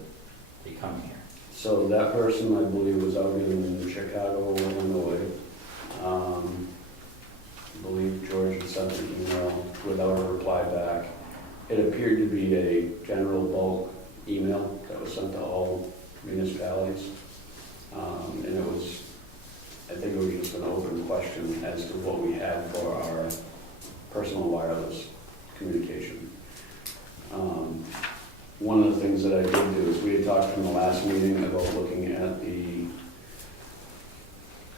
be coming here. So that person, I believe, was out in Chicago, Illinois. I believe George had sent an email without a reply back. It appeared to be a general bulk email that was sent to all municipalities. And it was, I think it was just an open question as to what we had for our personal wireless communication. One of the things that I did do is we had talked in the last meeting about looking at the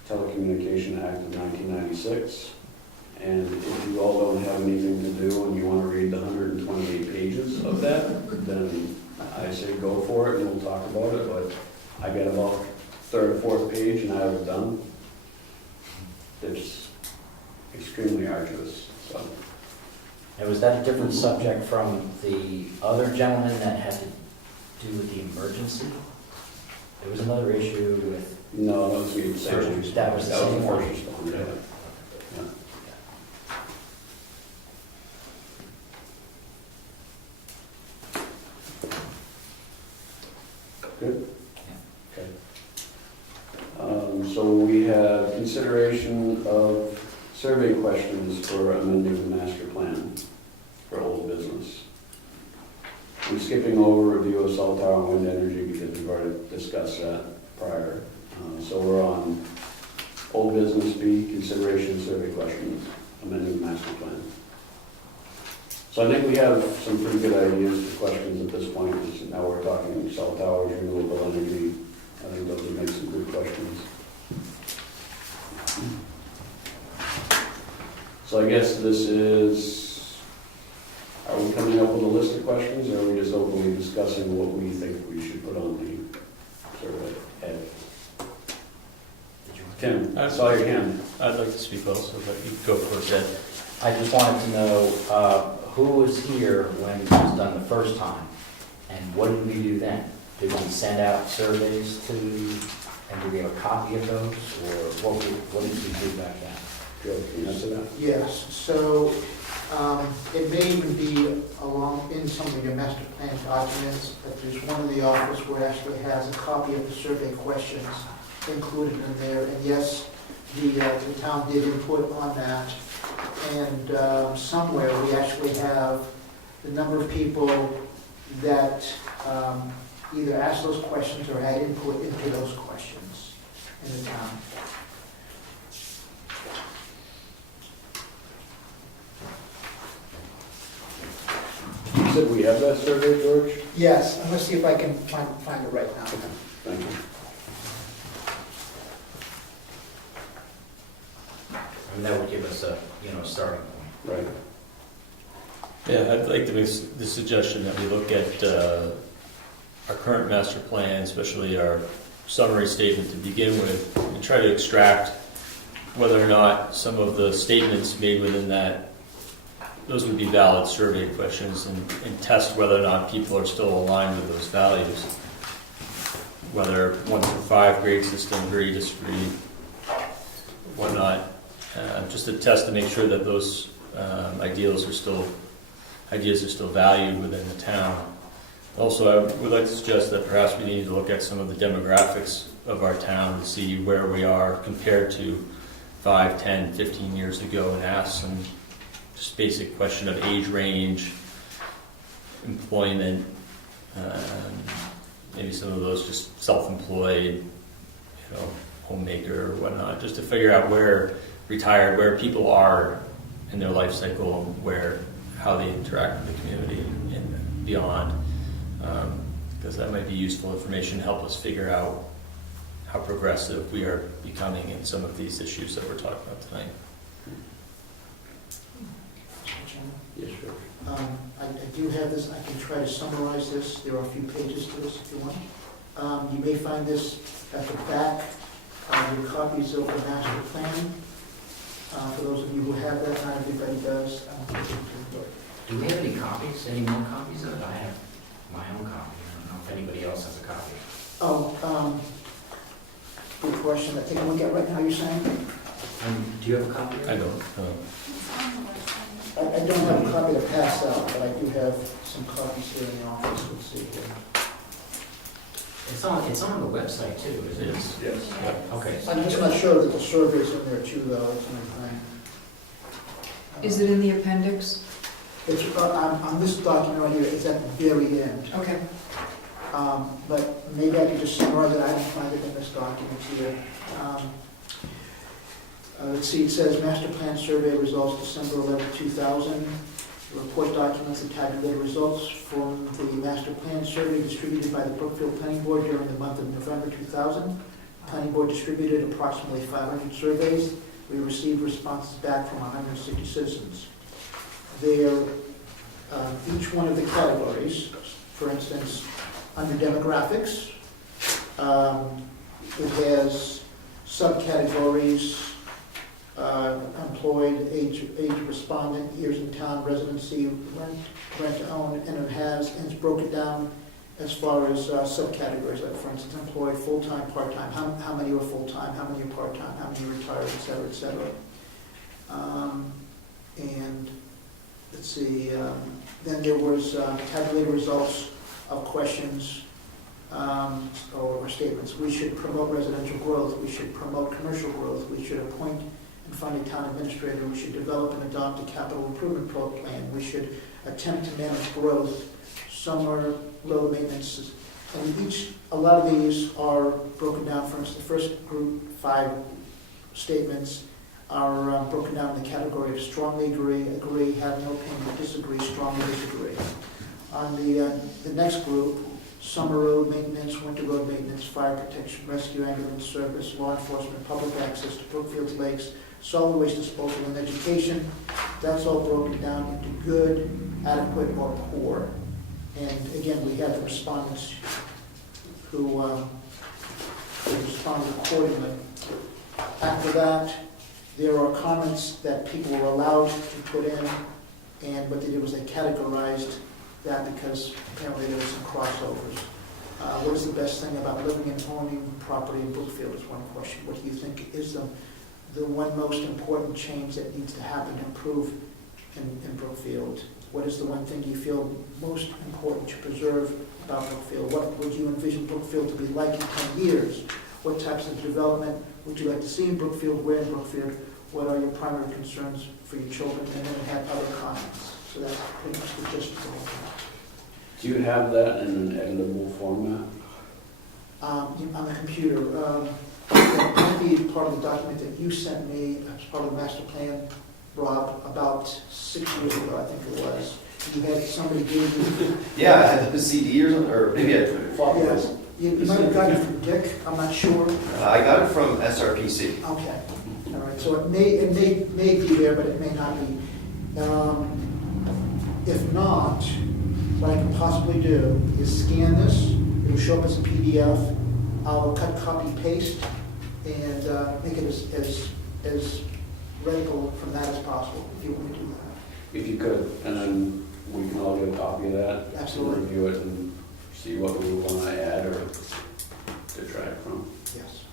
Telecommunication Act of 1996. And if you all don't have anything to do and you want to read the 128 pages of that, then I say go for it and we'll talk about it. But I got about third or fourth page and I was done. It's extremely arduous, so. And was that a different subject from the other gentleman that had to do with the emergency? There was another issue with, No, that was the same. That was the same one. first one, yeah. Yeah. Good? Okay. So we have consideration of survey questions for amending the master plan for old business. I'm skipping over review of cell tower and wind energy because we've already discussed that prior. So we're on old business B, consideration of survey questions, amending the master plan. So I think we have some pretty good ideas for questions at this point. Now we're talking cell towers, renewable energy. I think those would make some good questions I guess this is, are we coming up with a list of questions, or are we just openly discussing what we think we should put on the survey? Ed? Tim, I saw your hand. I'd like to speak also, but you go first, Ed. I just wanted to know, who was here when it was done the first time? And what did we do then? Did we send out surveys to, and do we have a copy of those? Or what did we do back then? Joe, can you answer that? Yes, so it may even be along in some of your master plan documents, but there's one in the office where it actually has a copy of the survey questions included in there. And yes, the town did input on that. And somewhere we actually have the number of people that either asked those questions or had input into those questions in the town. You said we have that survey, George? Yes, I'm gonna see if I can find it right now. Thank you. And that would give us a, starting point. Right. Yeah, I'd like to make the suggestion that we look at our current master plan, especially our summary statement to begin with, and try to extract whether or not some of the statements made within that, those would be valid survey questions, and test whether or not people are still aligned with those values. Whether 1 through 5 grade system, agree, disagree, whatnot. Just a test to make sure that those ideas are still valued within the town. Also, I would like to suggest that perhaps we need to look at some of the demographics of our town to see where we are compared to 5, 10, 15 years ago, and ask some just basic question of age range, employment, maybe some of those just self-employed, homemaker or whatnot, just to figure out where people are in their life cycle, how they interact with the community and beyond. Because that might be useful information to help us figure out how progressive we are becoming in some of these issues that we're talking about tonight. Yes, sure. I do have this, I can try to summarize this. There are a few pages to this if you want. You may find this at the back of your copies of the master plan. For those of you who have that, not everybody does. Do we have any copies, any more copies of it? I have my own copy. I don't know if anybody else has a copy. Oh, good question. I think we'll get right now, you're saying? Do you have a copy? I don't. I don't have a copy to pass out, but I do have some copies here in the office. Let's see here. It's on the website too, is it? Yes. Okay. I'm just not sure that the survey's in there too, though. That's my thing. Is it in the appendix? It's on this document right here. It's at the very end. Okay. But maybe I could just summarize it. I don't find it in this document here. Let's see, it says Master Plan Survey Results December 11, 2000. The report documents the tabulated results from the Master Plan Survey distributed by the Brookfield Planning Board during the month of November 2000. Planning Board distributed approximately 500 surveys. We received responses back from 160 citizens. Each one of the categories, for instance, under demographics, it has subcategories, employed, age respondent, years in town, residency, rent to own, and it's broken down as far as subcategories, like for instance, employed, full-time, part-time, how many are full-time, how many are part-time, how many are retired, et cetera, et cetera. And let's see, then there was tabulated results of questions or statements. We should promote residential growth, we should promote commercial growth, we should appoint and fund a town administrator, we should develop and adopt a capital improvement plan, we should attempt to manage growth, some are low maintenance, and a lot of these are broken down. For instance, the first group, 5 statements, are broken down in the category of strongly agree, have no opinion, disagree, strongly disagree. On the next group, summer road maintenance, winter road maintenance, fire protection, rescue ambulance service, law enforcement, public access to Brookfield's lakes, solid waste disposal, and education. That's all broken down into good, adequate, or poor. And again, we had the respondents who responded accordingly. After that, there are comments that people were allowed to put in, and what they did was they categorized that because apparently there were some crossovers. What is the best thing about living and owning property in Brookfield is one question. What do you think is the one most important change that needs to happen to improve in Brookfield? What is the one thing you feel most important to preserve about Brookfield? What would you envision Brookfield to be like in 10 years? What types of development would you like to see in Brookfield? Where in Brookfield? What are your primary concerns for your children? And then we have other comments. So that's pretty much the gist of the whole thing. Do you have that in an editable format? On the computer. That might be part of the document that you sent me as part of the master plan, Rob, about 6 years ago, I think it was. You had somebody give you. Yeah, I had the CD or something, or maybe I took it. Yes, you might have gotten it from Dick, I'm not sure. I got it from SRPC. Okay, all right, so it may be there, but it may not be. If not, what I can possibly do is scan this, it'll show up as a PDF, I'll cut, copy, paste, and make it as readable from that as possible, if you want to do that. If you could, and then we can all get a copy of that. Absolutely. Review it and see what we want to add or detract from. Yes.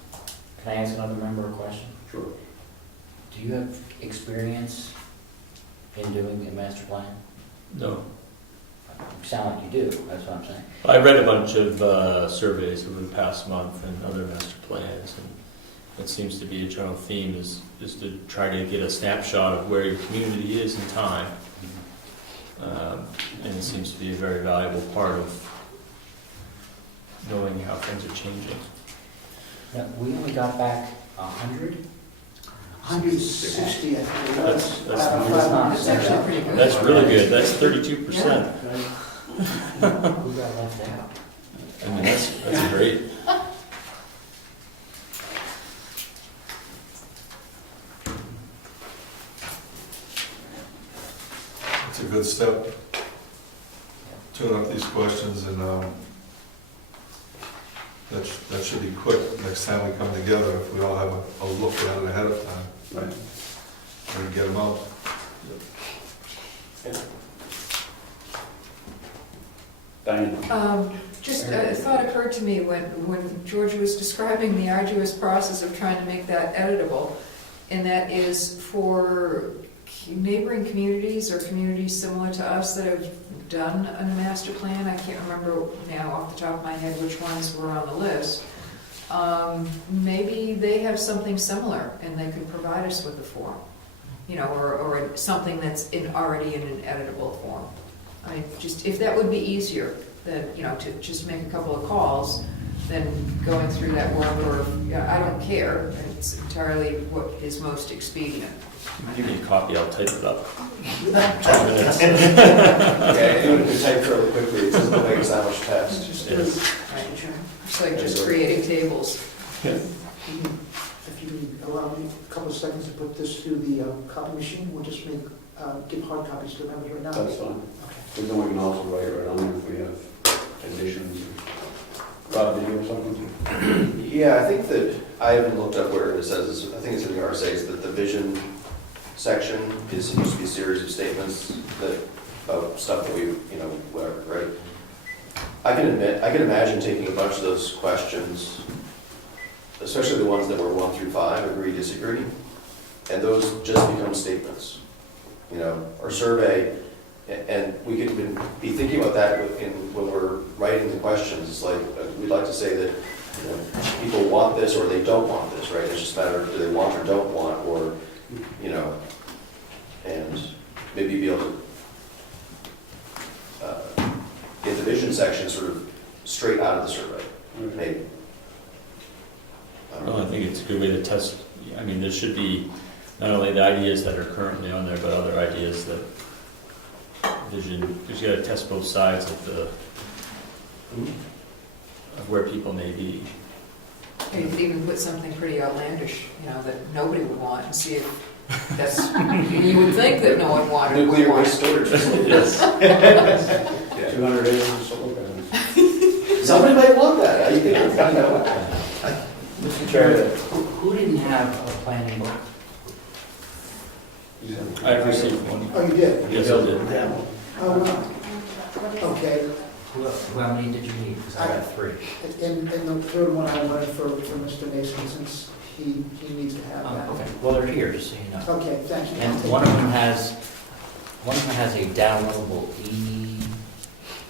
Can I ask another member a question? Sure. Do you have experience in doing a master plan? No. You sound like you do, that's what I'm saying. I read a bunch of surveys over the past month and other master plans, and it seems to be a general theme is to try to get a snapshot of where your community is in time. And it seems to be a very valuable part of knowing how things are changing. Now, we only got back 100? 160, I think it was. That's actually pretty good. That's really good, that's 32%. Who got left out? I mean, that's great. It's a good step. Tune up these questions, and that should be quick next time we come together, if we all have a look at it ahead of time. Right. And get them out. Diane? Just a thought occurred to me when George was describing the arduous process of trying to make that editable, and that is for neighboring communities or communities similar to us that have done a master plan. I can't remember now off the top of my head which ones were on the list. Maybe they have something similar and they could provide us with a form, or something that's already in an editable form. If that would be easier, than to just make a couple of calls than going through that work, or I don't care. It's entirely what is most expedient. Give me a copy, I'll type it up. 10 minutes. Yeah, anyone can type really quickly, it doesn't take us that much text. It's like just creating tables. If you can allow me a couple of seconds to put this through the copy machine, we'll just give hard copies to the members right now. That's fine. Okay. Because then we can also write right on there if we have conditions. Rob, did you have something? Yeah, I think that, I haven't looked up where it says, I think it's in the RSA's, that the vision section is supposed to be a series of statements about stuff that we, whatever, right? I can imagine taking a bunch of those questions, especially the ones that were 1 through 5, agree, disagree, and those just become statements, or survey, and we could even be thinking about that when we're writing the questions. It's like, we'd like to say that people want this or they don't want this, right? It's just a matter of do they want or don't want, or, and maybe be able to get the vision section sort of straight out of the survey, maybe. Well, I think it's a good way to test. I mean, there should be not only the ideas that are currently on there, but other ideas that vision, because you got to test both sides of where people may be. If even put something pretty outlandish, you know, that nobody would want, and see if that's, you would think that no one wanted. would Nuclear want waste it. storage facilities. 200 acres of solar panels. Somebody might want that, you think it's kind of. Mr. Chair, who didn't have a planning board? I've received one. Oh, you did? Yes, I did. Oh, wow. Okay. How many did you need? Because I got 3. And the third one I wanted for Mr. Mason, since he needs to have that. Okay, well, they're here, just so you know. Okay, thank you. And one of them has a downloadable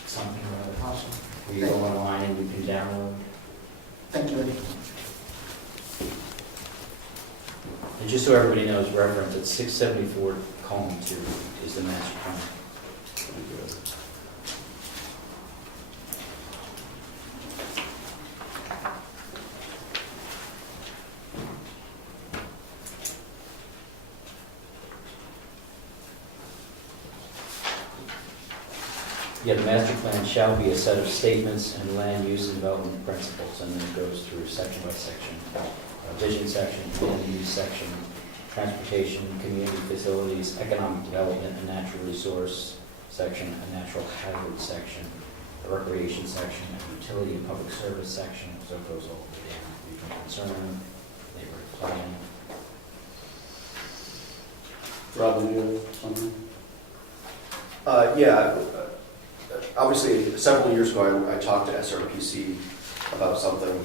something or other. Awesome. Where you go online and you can download. Thank you. And just so everybody knows, reference at 674 Comeau II is the master plan. Yeah, the master plan shall be a set of statements and land use and development principles, and then it goes through section by section. Vision section, land use section, transportation, community facilities, economic development, and natural resource section, a natural hazard section, a recreation section, a utility and public service section, so it goes all the way down. Regional concern, neighborhood plan. Robin, you have something? Yeah, obviously, several years ago, I talked to SRPC about something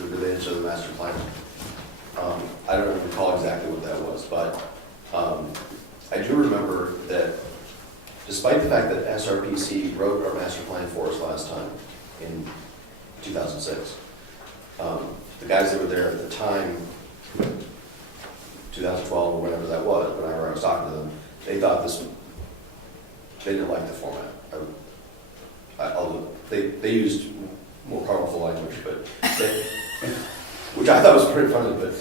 related to the master plan. I don't recall exactly what that was, but I do remember that despite the fact that SRPC wrote our master plan for us last time in 2006, the guys that were there at the time, 2012 or whatever that was, whenever I was talking to them, they thought they didn't like the format. They used more powerful language, but which I thought was pretty funny. But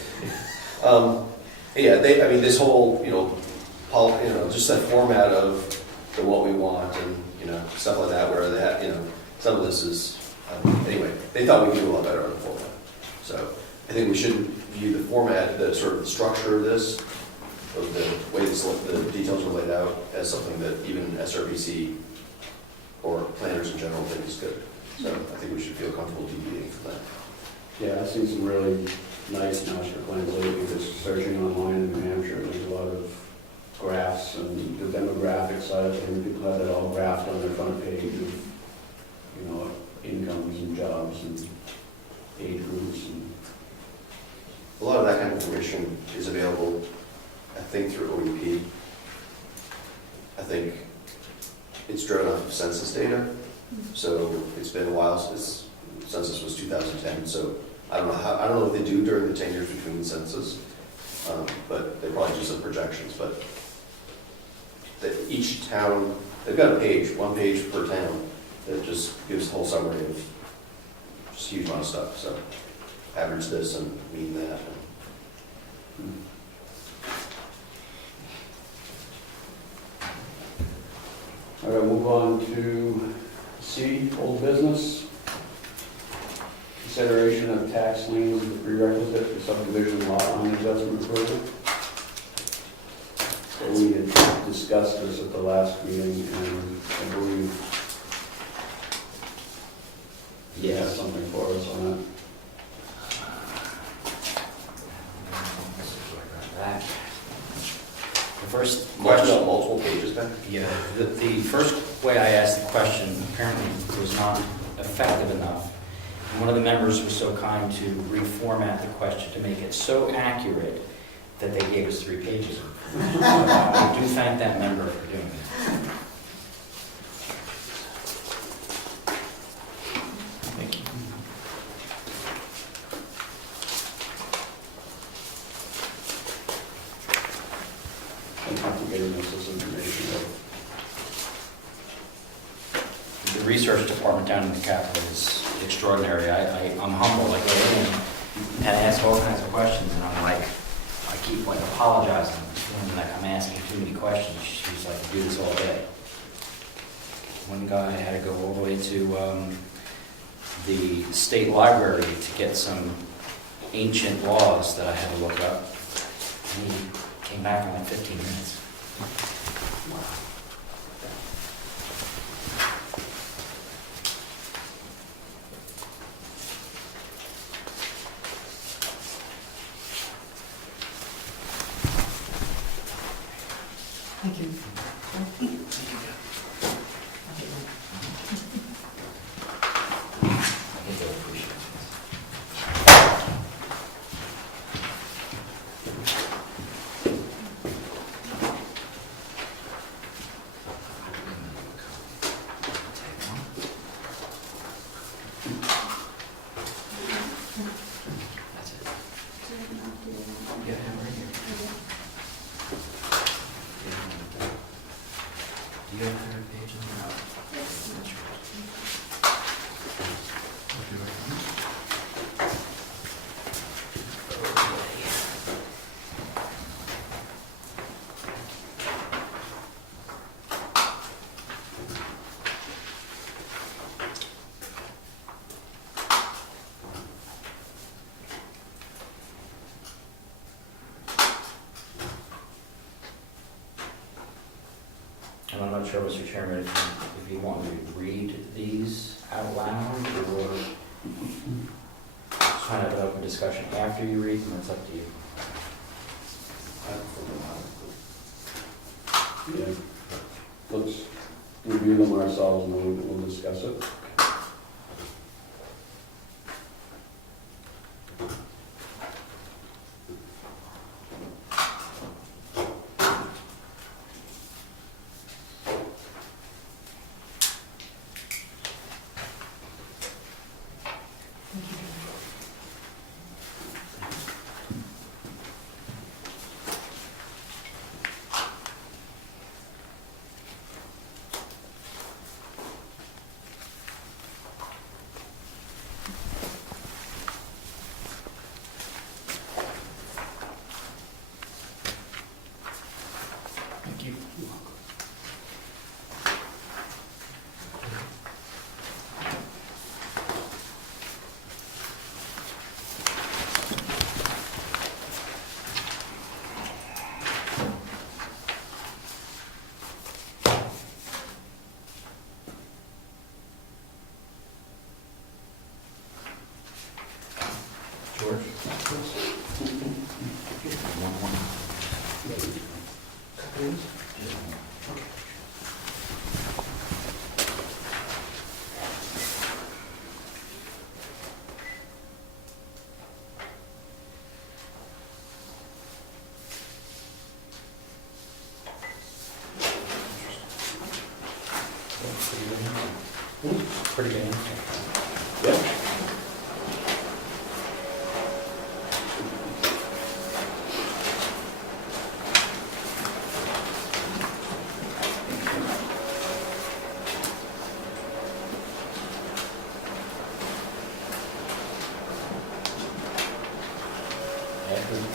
yeah, this whole just that format of what we want and stuff like that, where they have some of this is anyway. They thought we could do a lot better on the format. So I think we should view the format, the sort of the structure of this, of the way the details are laid out, as something that even SRPC or planners in general think is good. So I think we should feel comfortable deviating from that. Yeah, I've seen some really nice master plans lately, just searching online in New Hampshire, there's a lot of graphs and the demographic side of things, people have that all graphed on their front page of, incomes and jobs and age groups and. A lot of that kind of information is available, I think, through OEP. I think it's driven off of census data, so it's been a while since census was 2010. So I don't know what they do during the 10 years between census, but they probably do some projections. But each town, they've got a page, one page per town, that just gives a whole summary of just a huge amount of stuff. So average this and mean that. All right, move on to C, old business. Consideration of tax liens as a prerequisite for subdivision lot line adjustment approval. So we had discussed this at the last meeting, and I believe you have something for us on that. Back. The first Question on multiple pages back? Yeah, the first way I asked the question apparently was not effective enough. And one of the members was so kind to reformat the question to make it so accurate that they gave us 3 pages. I do thank that member for doing that. Thank you. And getting us this information. The research department down in the Capitol is extraordinary. I'm humble. I go in and I ask all kinds of questions, and I'm like, I keep apologizing. Feeling like I'm asking too many questions. She's like, I do this all day. One guy had to go all the way to the state library to get some ancient laws that I had to look up. And he came back in like 15 minutes. Thank you. I think they'll appreciate it. That's it. Yeah, I have it right here. Do you have a third page in there? And I'm not sure, Mr. Chairman, if you want me to read these out loud, or just trying to have an open discussion after you read them, it's up to you. Yeah. Let's review them ourselves and then we'll discuss it. Thank you. George? Pretty good answer. Yep.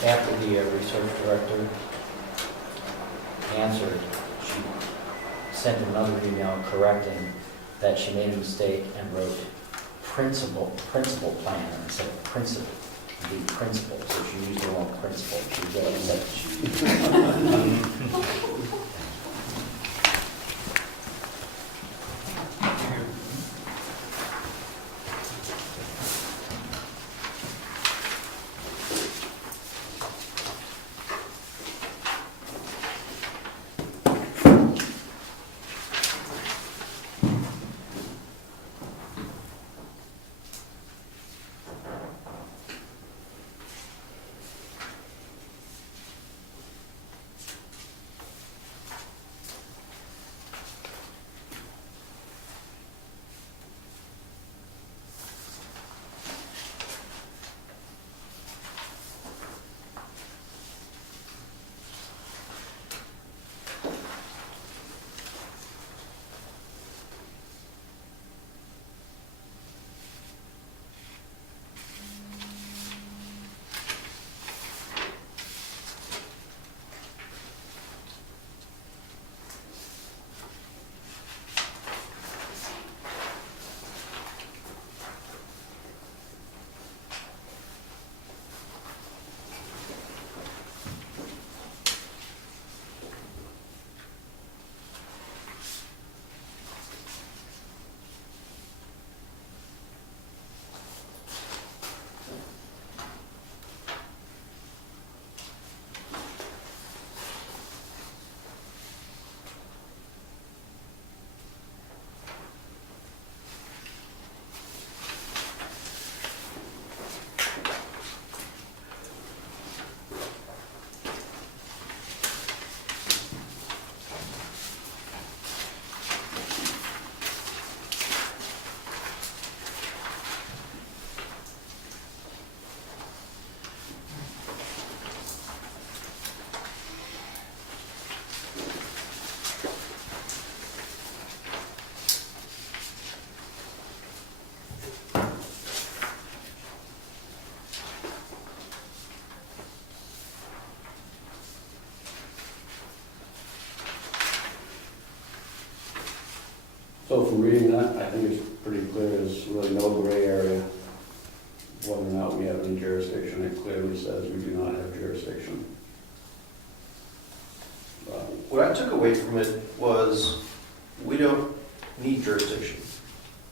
After the research director answered, she sent another email correcting that she made a mistake and wrote principal plan instead of principal, the principal, so she used the wrong principal. She realized that she. So from reading that, I think it's pretty clear, there's really no gray area whether or not we have any jurisdiction. It clearly says we do not have jurisdiction. What I took away from it was, we don't need jurisdiction,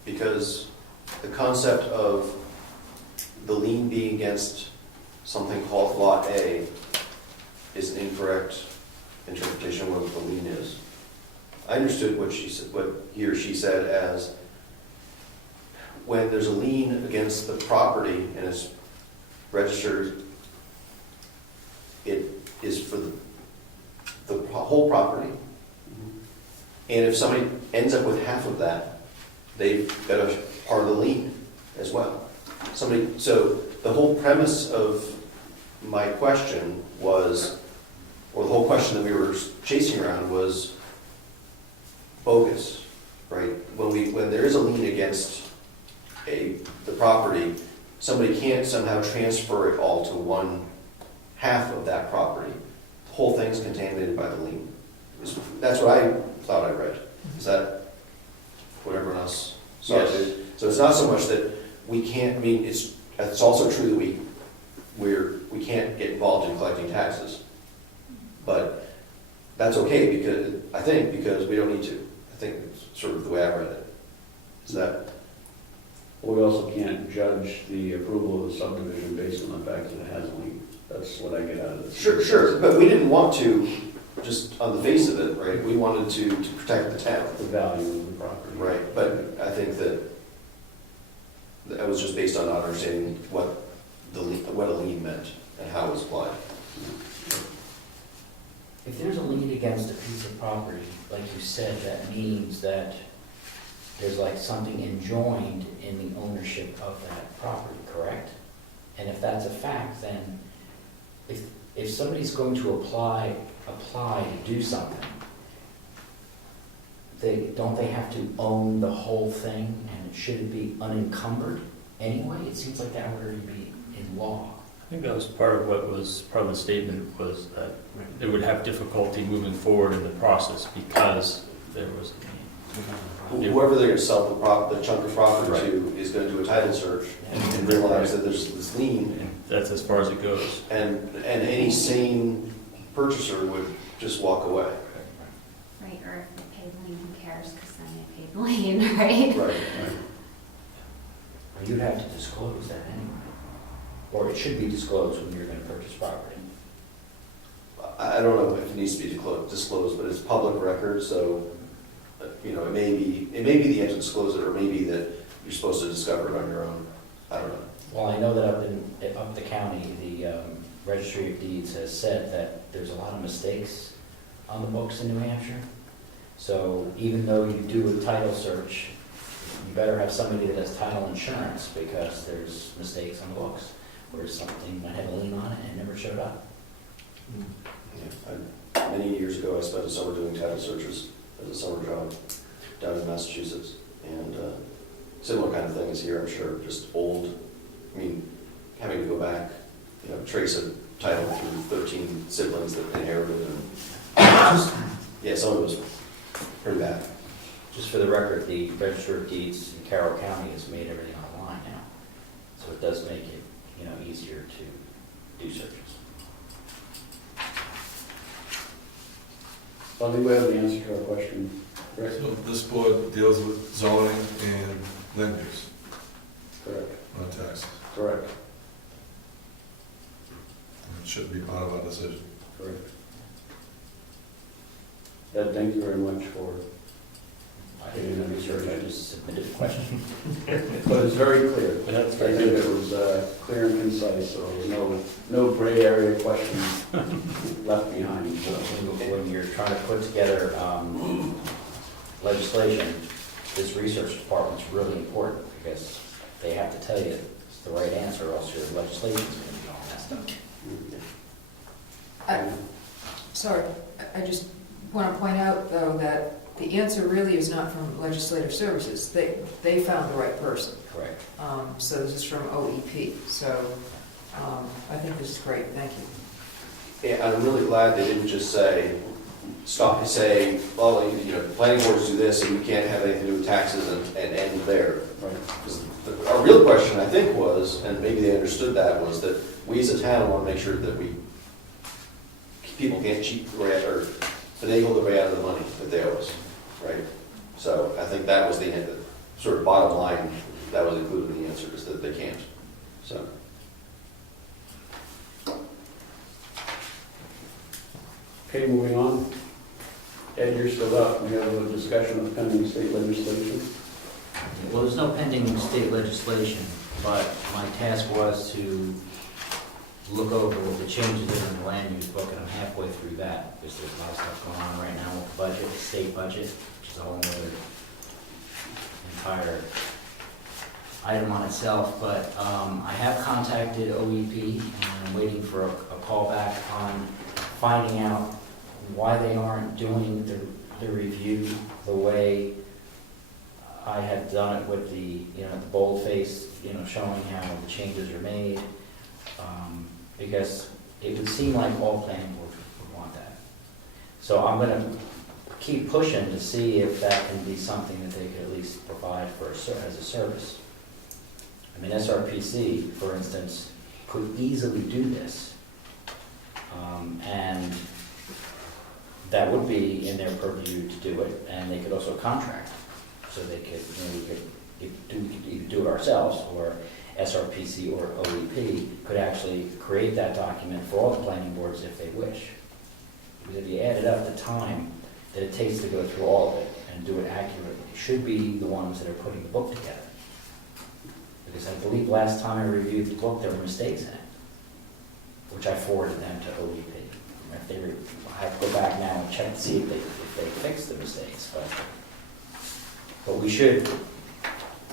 because the concept of the lien being against something called Lot A is an incorrect interpretation of what the lien is. I understood what she said, what he or she said as, when there's a lien against the property and it's registered, it is for the whole property. And if somebody ends up with half of that, they've got a part of the lien as well. So the whole premise of my question was, or the whole question that we were chasing around was bogus, right? When there is a lien against the property, somebody can't somehow transfer it all to one half of that property. The whole thing's contaminated by the lien. That's what I thought I read. Is that what everyone else saw? Yes. So it's not so much that we can't, I mean, it's also true that we can't get involved in collecting taxes. But that's okay, because we don't need to. I think it's sort of the way I read it. Is that? We also can't judge the approval of the subdivision based on the fact that it has a lien. That's what I get out of this. Sure, but we didn't want to, just on the face of it, right? We wanted to protect the town. The value of the property. Right, but I think that was just based on not understanding what a lien meant and how it was applied. If there's a lien against a piece of property, like you said, that means that there's like something enjoined in the ownership of that property, correct? And if that's a fact, then if somebody's going to apply to do something, don't they have to own the whole thing, and should it be unencumbered anyway? It seems like that would already be in law. I think that was part of the statement, was that it would have difficulty moving forward in the process because there was a lien. Whoever they're going to sell the chunk of property Right. to is going to do a title search and realize that there's this lien, And that's as far as it goes. and any sane purchaser would just walk away. Right, or if they pay lien, who cares, because then they paid the lien, right? Right. You'd have to disclose that anyway. Or it should be disclosed when you're going to purchase property. I don't know if it needs to be disclosed, but it's public record, so, it may be the end to disclose it, or maybe that you're supposed to discover it on your own. I don't know. Well, I know that up the county, the Registry of Deeds has said that there's a lot of mistakes on the books in New Hampshire. So even though you do a title search, you better have somebody that has title insurance, because there's mistakes on the books, where something might have a lien on it and never showed up. Yeah, many years ago, I spent a summer doing title searches as a summer job down in Massachusetts, and similar kind of thing is here, I'm sure, just old, having to go back, trace a title through 13 siblings that inherited, and yeah, some of it was pretty bad. Just for the record, the Register of Deeds in Carroll County has made everything online now, so it does make it, easier to do searches. So I think we have the answer to our question. Correct? So this board deals with zoning and land use, Correct. not taxes. Correct. It shouldn't be part of our decision. Correct. Ed, thank you very much for I didn't research, I just submitted a question. But it's very clear. That's I very think good. it was clear and concise, so there was no gray area questions left behind. So When you're trying to put together legislation, this research department's really important, because they have to tell you it's the right answer, or else your legislation's gonna be all messed up. Sorry, I just want to point out, though, that the answer really is not from Legislative Services. They found the right person. Correct. So this is from OEP. So I think this is great. Thank you. Yeah, I'm really glad they didn't just say, stop and say, well, you know, planning boards do this, and we can't have anything to do with taxes and end there. Right. Because our real question, I think, was, and maybe they understood that, was that we as a town want to make sure that people can't cheat the way, or finagle the way out of the money that they owe us, right? So I think that was the sort of bottom line, that was included in the answer, is that they can't, so. Okay, moving on. Ed, you're still up. We have a discussion of pending state legislation. Well, there's no pending state legislation, but my task was to look over the changes in the land use book, and I'm halfway through that, because there's a lot of stuff going on right now with the budget, the state budget, which is a whole other entire item on itself. But I have contacted OEP, and I'm waiting for a call back on finding out why they aren't doing the review the way I had done it with the, the boldface, showing how the changes are made. Because it would seem like all planning boards would want that. So I'm gonna keep pushing to see if that can be something that they could at least provide as a service. I mean, SRPC, for instance, could easily do this. And that would be in their purview to do it, and they could also contract. So they could, we could either do it ourselves, or SRPC or OEP could actually create that document for all the planning boards if they wish. Because if you added up the time that it takes to go through all of it and do it accurately, it should be the ones that are putting the book together. Because I believe last time I reviewed the book, there were mistakes in it, which I forwarded them to OEP. I have to go back now and check to see if they fixed the mistakes. But we should.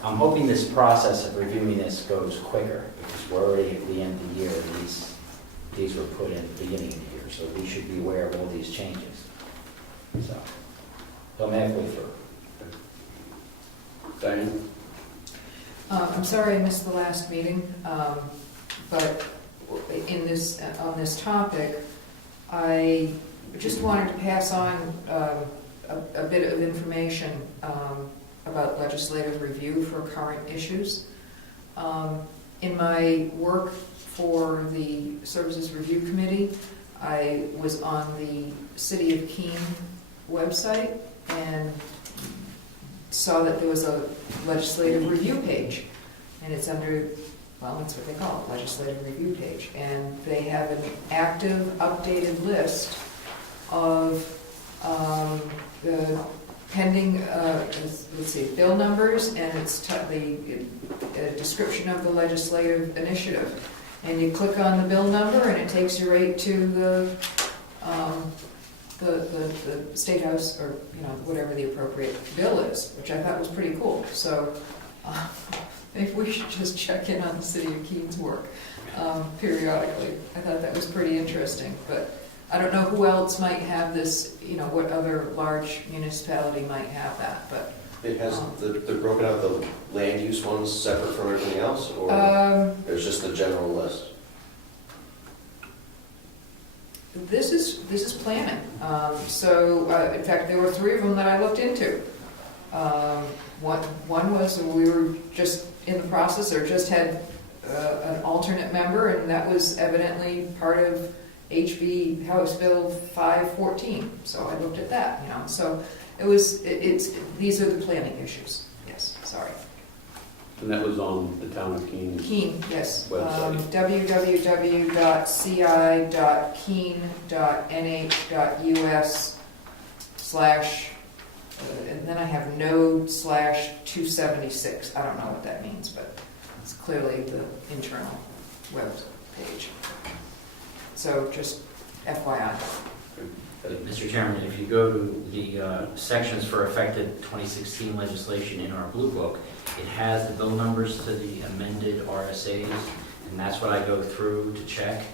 I'm hoping this process of reviewing this goes quicker, because we're already at the end of the year, and these were put in at the beginning of the year, so we should be aware of all these changes. So I'm halfway through. Dianne? I'm sorry I missed the last meeting, but in this, on this topic, I just wanted to pass on a bit of information about legislative review for current issues. In my work for the Services Review Committee, I was on the City of Keene website and saw that there was a legislative review page, and it's under, well, that's what they call it, legislative review page, and they have an active, updated list of the pending, let's see, bill numbers, and it's the description of the legislative initiative. And you click on the bill number, and it takes you right to the State House, or whatever the appropriate bill is, which I thought was pretty cool. So maybe we should just check in on the City of Keene's work periodically. I thought that was pretty interesting, but I don't know who else might have this, what other large municipality might have that, but. It has, they're broken out the land use ones separate from everything else, or there's just the general list? This is planning. In fact, there were 3 of them that I looked into. One was we were just in the process, or just had an alternate member, and that was evidently part of HB House Bill 514. So I looked at that, So these are the planning issues. Yes, sorry. And that was on the Town of Keene. Keene, yes. Website. www.ci.keene.nh.us/ and then I have node/276. I don't know what that means, but it's clearly the internal web page. So just FYI. Mr. Chairman, if you go to the sections for affected 2016 legislation in our blue book, it has the bill numbers to the amended RSAs, and that's what I go through to check.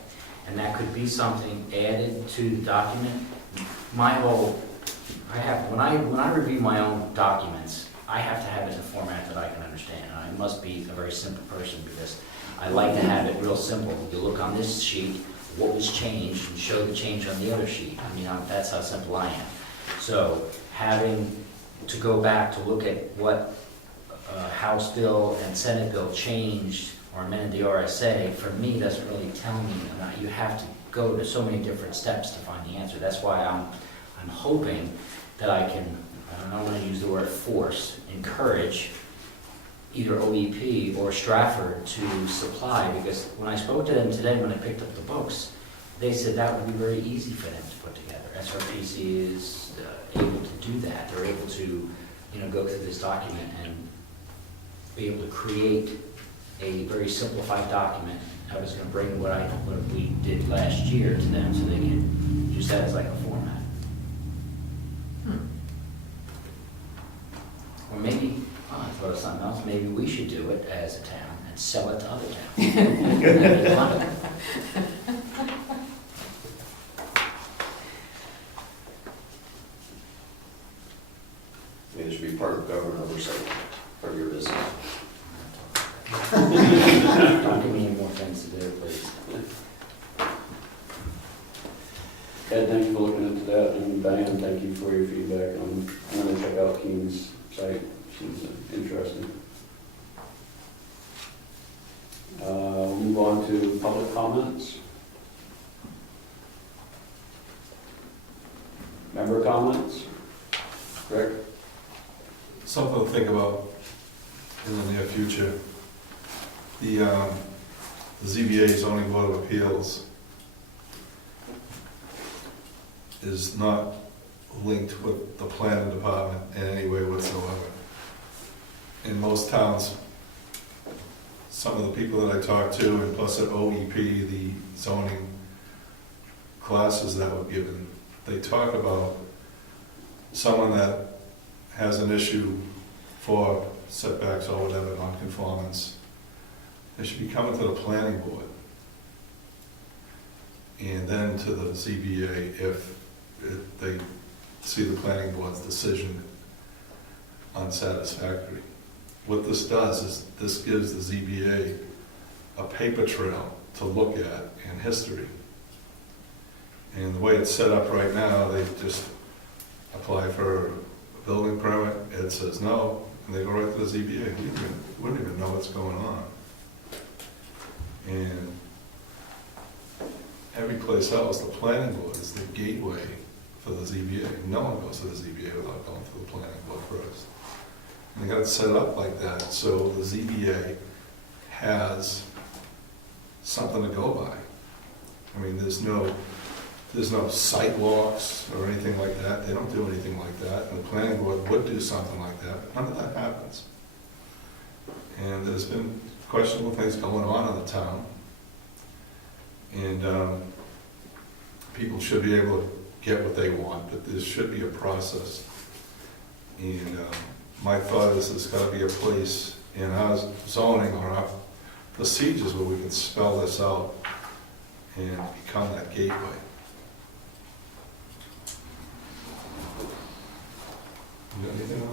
And that could be something added to the document. When I review my own documents, I have to have it in a format that I can understand. And I must be a very simple person, because I like to have it real simple. You look on this sheet, what was changed and show the change on the other sheet. I mean, that's how simple I am. So having to go back to look at what House bill and Senate bill changed or amended the RSA, for me, doesn't really tell me. You have to go to so many different steps to find the answer. That's why I'm hoping that I can, I don't want to use the word force, encourage either OEP or Stratford to supply, because when I spoke to them today, when I picked up the books, they said that would be very easy for them to put together. SRPC is able to do that. They're able to, go through this document and be able to create a very simplified document. I was going to bring what we did last year to them so they can use that as like a format. Or maybe, I thought of something else, maybe we should do it as a town and sell it to other towns. That'd be fun. I mean, it should be part of government oversight, part of your business. Don't give me any more things to do, please. Ed, thank you for looking into that, and Diane, thank you for your feedback. I'm going to check out Keene's site. Seems interesting. We'll move on to public comments. Member comments? Rick? Something to think about in the near future. The ZBA zoning board of appeals is not linked with the planning department in any way whatsoever. In most towns, some of the people that I talk to, and plus at OEP, the zoning classes that were given, they talk about someone that has an issue for setbacks or whatever, non-conformance. They should be coming to the planning board and then to the ZBA if they see the planning board's decision unsatisfactory. What this does is this gives the ZBA a paper trail to look at in history. And the way it's set up right now, they just apply for a building permit, Ed says no, and they go right to the ZBA. We wouldn't even know what's going on. And every place else, the planning board is the gateway for the ZBA. No one goes to the ZBA without going to the planning board first. And they got it set up like that, so the ZBA has something to go by. I mean, there's no sidewalks or anything like that. They don't do anything like that. And the planning board would do something like that, but none of that happens. And there's been questionable things going on in the town. And people should be able to get what they want, but there should be a process. And my thought is there's got to be a place in our zoning or our procedures where we can spell this out and become that gateway. You got anything on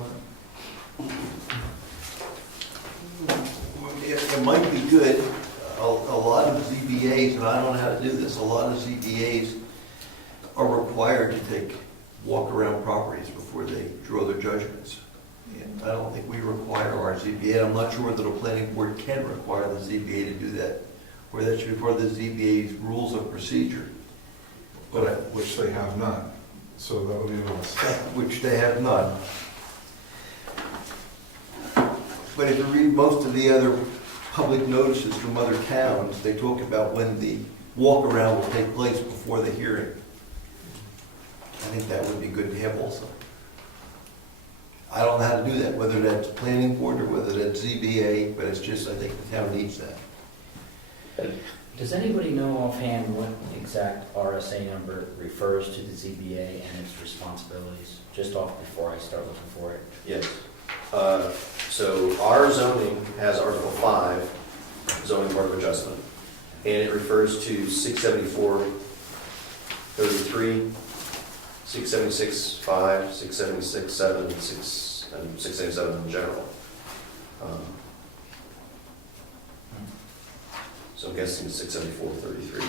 that? It might be good. A lot of ZBAs, and I don't know how to do this, a lot of ZBAs are required to take walk-around properties before they draw their judgments. And I don't think we require our ZBA. I'm not sure that a planning board can require the ZBA to do that, or that should be part of the ZBA's rules of procedure. But Which they have none. So that would be a mistake. which they have none. But if you read most of the other public notices from other towns, they talk about when the walk-around will take place before the hearing. I think that would be good to have also. I don't know how to do that, whether that's planning board or whether that's ZBA, but it's just, I think the town needs that. Does anybody know offhand what exact RSA number refers to the ZBA and its responsibilities? Just off before I start looking for it. Yes. So our zoning has Article 5, Zoning Board of Adjustment, and it refers to 674-33, 676-5, 676-7, and 677 in general. So I'm guessing it's 674-33.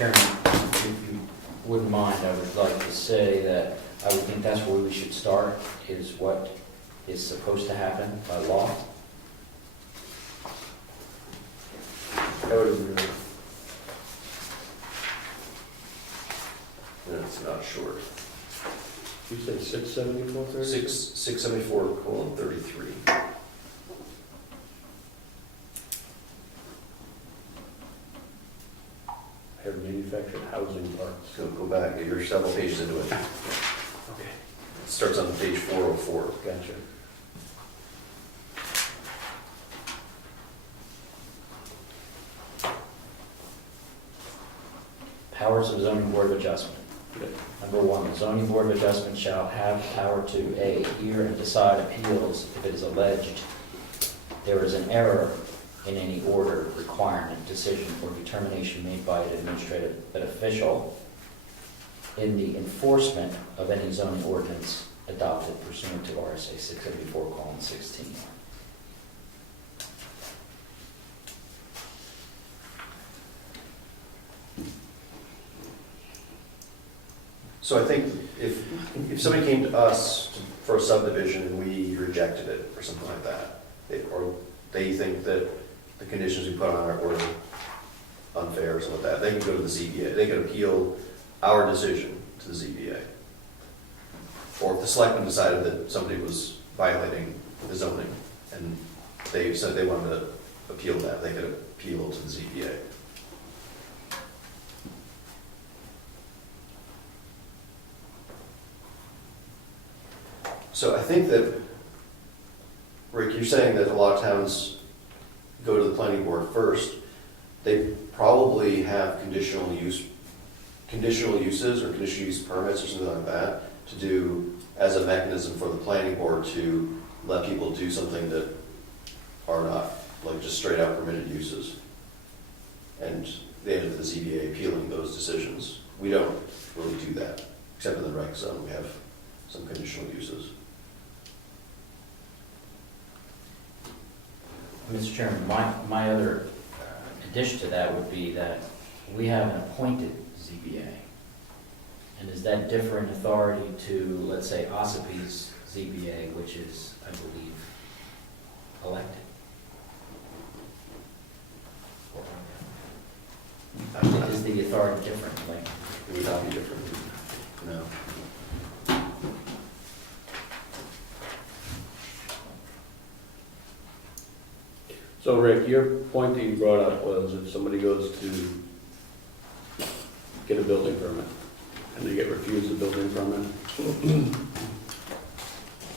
Chairman, if you wouldn't mind, I would like to say that I would think that's where we should start, is what is supposed to happen by law. I would agree. And it's not short. You said 674, 674:33. Have manufactured housing parks. So go back, you're several pages into it. Okay. It starts on page 404. Gotcha. Powers of zoning board of adjustment. Good. Number 1, the zoning board of adjustment shall have power to A, hear and decide appeals if it is alleged there is an error in any order, requirement, decision, or determination made by an administrative official in the enforcement of any zoning ordinance adopted pursuant to RSA 674:16. So I think if somebody came to us for a subdivision and we rejected it or something like that, or they think that the conditions we put on it were unfair or something like that, they can go to the ZBA. They can appeal our decision to the ZBA. Or if the selectmen decided that somebody was violating the zoning and they said they wanted to appeal that, they could appeal to the ZBA. So I think that, Rick, you're saying that a lot of towns go to the planning board first. They probably have conditional uses or conditional use permits or something like that to do as a mechanism for the planning board to let people do something that are not like just straight out permitted uses. And they end up with the ZBA appealing those decisions. We don't really do that, except in the rec zone, we have some conditional uses. Mr. Chairman, my other addition to that would be that we have an appointed ZBA. And is that different authority to, let's say, Ossipee's ZBA, which is, I believe, elected? Is the authority different? Like, It would not be different. No. So Rick, your point that you brought up was if somebody goes to get a building permit and they get refused a building permit,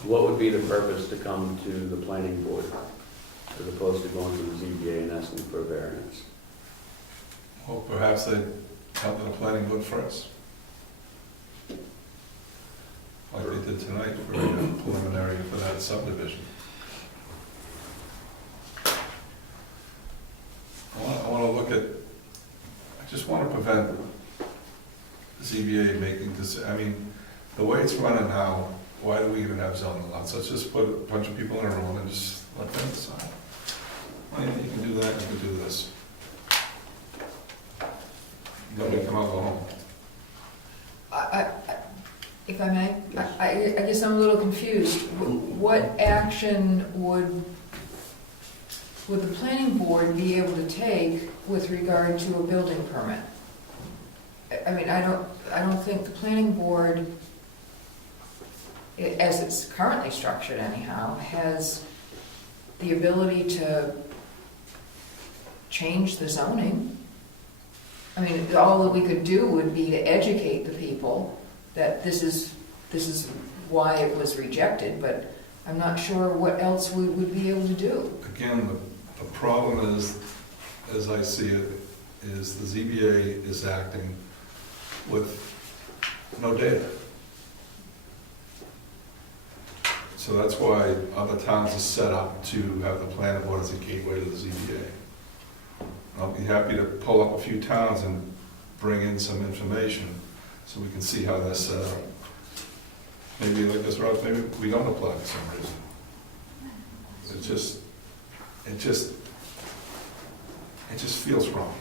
what would be the purpose to come to the planning board as opposed to going to the ZBA and asking for a variance? Well, perhaps they come to the planning board first. Like they did tonight for a preliminary for that subdivision. I want to look at, I just want to prevent the ZBA making this, I mean, the way it's running now, why do we even have zoning lots? Let's just put a bunch of people in a room and just let them decide. Well, you can do that, you can do this. Nobody come out, go home. If I may, I guess I'm a little confused. What action would the planning board be able to take with regard to a building permit? I mean, I don't think the planning board, as it's currently structured anyhow, has the ability to change the zoning. I mean, all that we could do would be to educate the people that this is why it was rejected, but I'm not sure what else we would be able to do. Again, the problem is, as I see it, is the ZBA is acting with no data. So that's why other towns are set up to have the planning board as a gateway to the ZBA. I'll be happy to pull up a few towns and bring in some information so we can see how that's set up. Maybe like this, Rob, maybe we don't apply for some reason. It just feels wrong.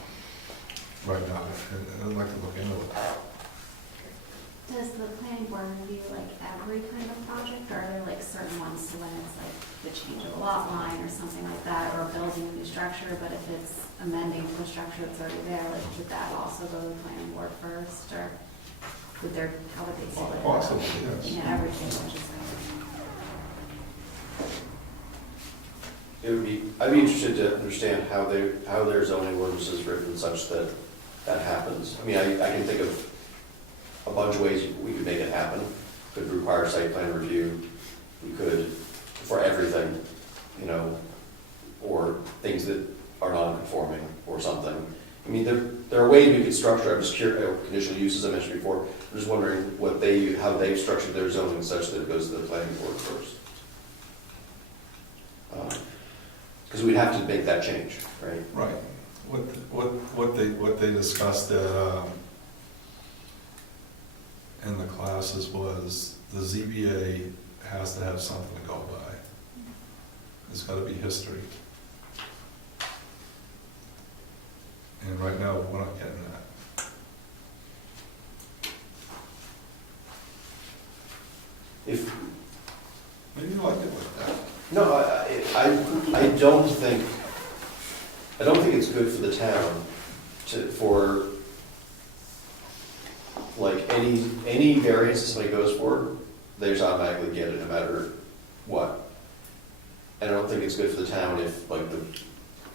right now, and I'd like to look into it. Does the planning board review like every kind of project, or are there like certain ones to when it's like the change of a lot line or something like that, or building a new structure, but if it's amending to a structure that's already there, like would that also go to the planning board first, or would there, how would they split it up? Possibly, yes. Yeah, everything, which is like. It would be, I'd be interested to understand how their zoning ordinance is written such that that happens. I mean, I can think of a bunch of ways we could make it happen. Could require site plan review. We could, for everything, you know, or things that are non-conforming or something. I mean, there are ways we could structure. I'm just curious, conditional use, as I mentioned before. I'm just wondering how they've structured their zoning such that it goes to the planning board first. Because we'd have to make that change, right? Right. What they discussed in the classes was the ZBA has to have something to go by. There's got to be history. And right now, we're not getting that. If Maybe you like it like that. no, I don't think it's good for the town for like any variance that somebody goes for, they just automatically get it no matter what. And I don't think it's good for the town if like the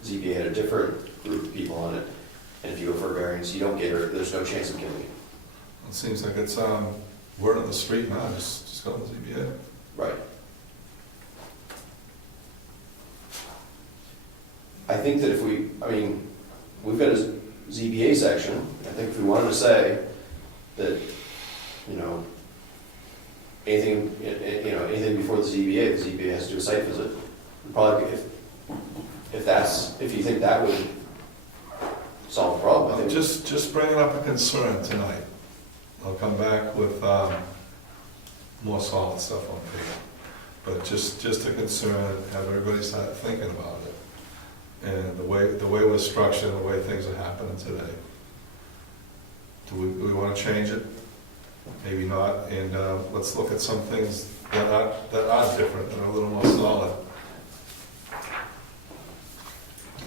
ZBA had a different group of people on it, and if you go for a variance, you don't get it, there's no chance of getting it. It seems like it's word on the street now, just go to the ZBA. Right. I think that we've got a ZBA section. I think if we wanted to say that, anything before the ZBA has to do a site visit. Probably, if you think that would solve the problem, I think. Just bringing up a concern tonight. I'll come back with more solid stuff on paper. But just a concern, have everybody start thinking about it. And the way we're structured, the way things are happening today. Do we want to change it? Maybe not. And let's look at some things that are different and are a little more solid.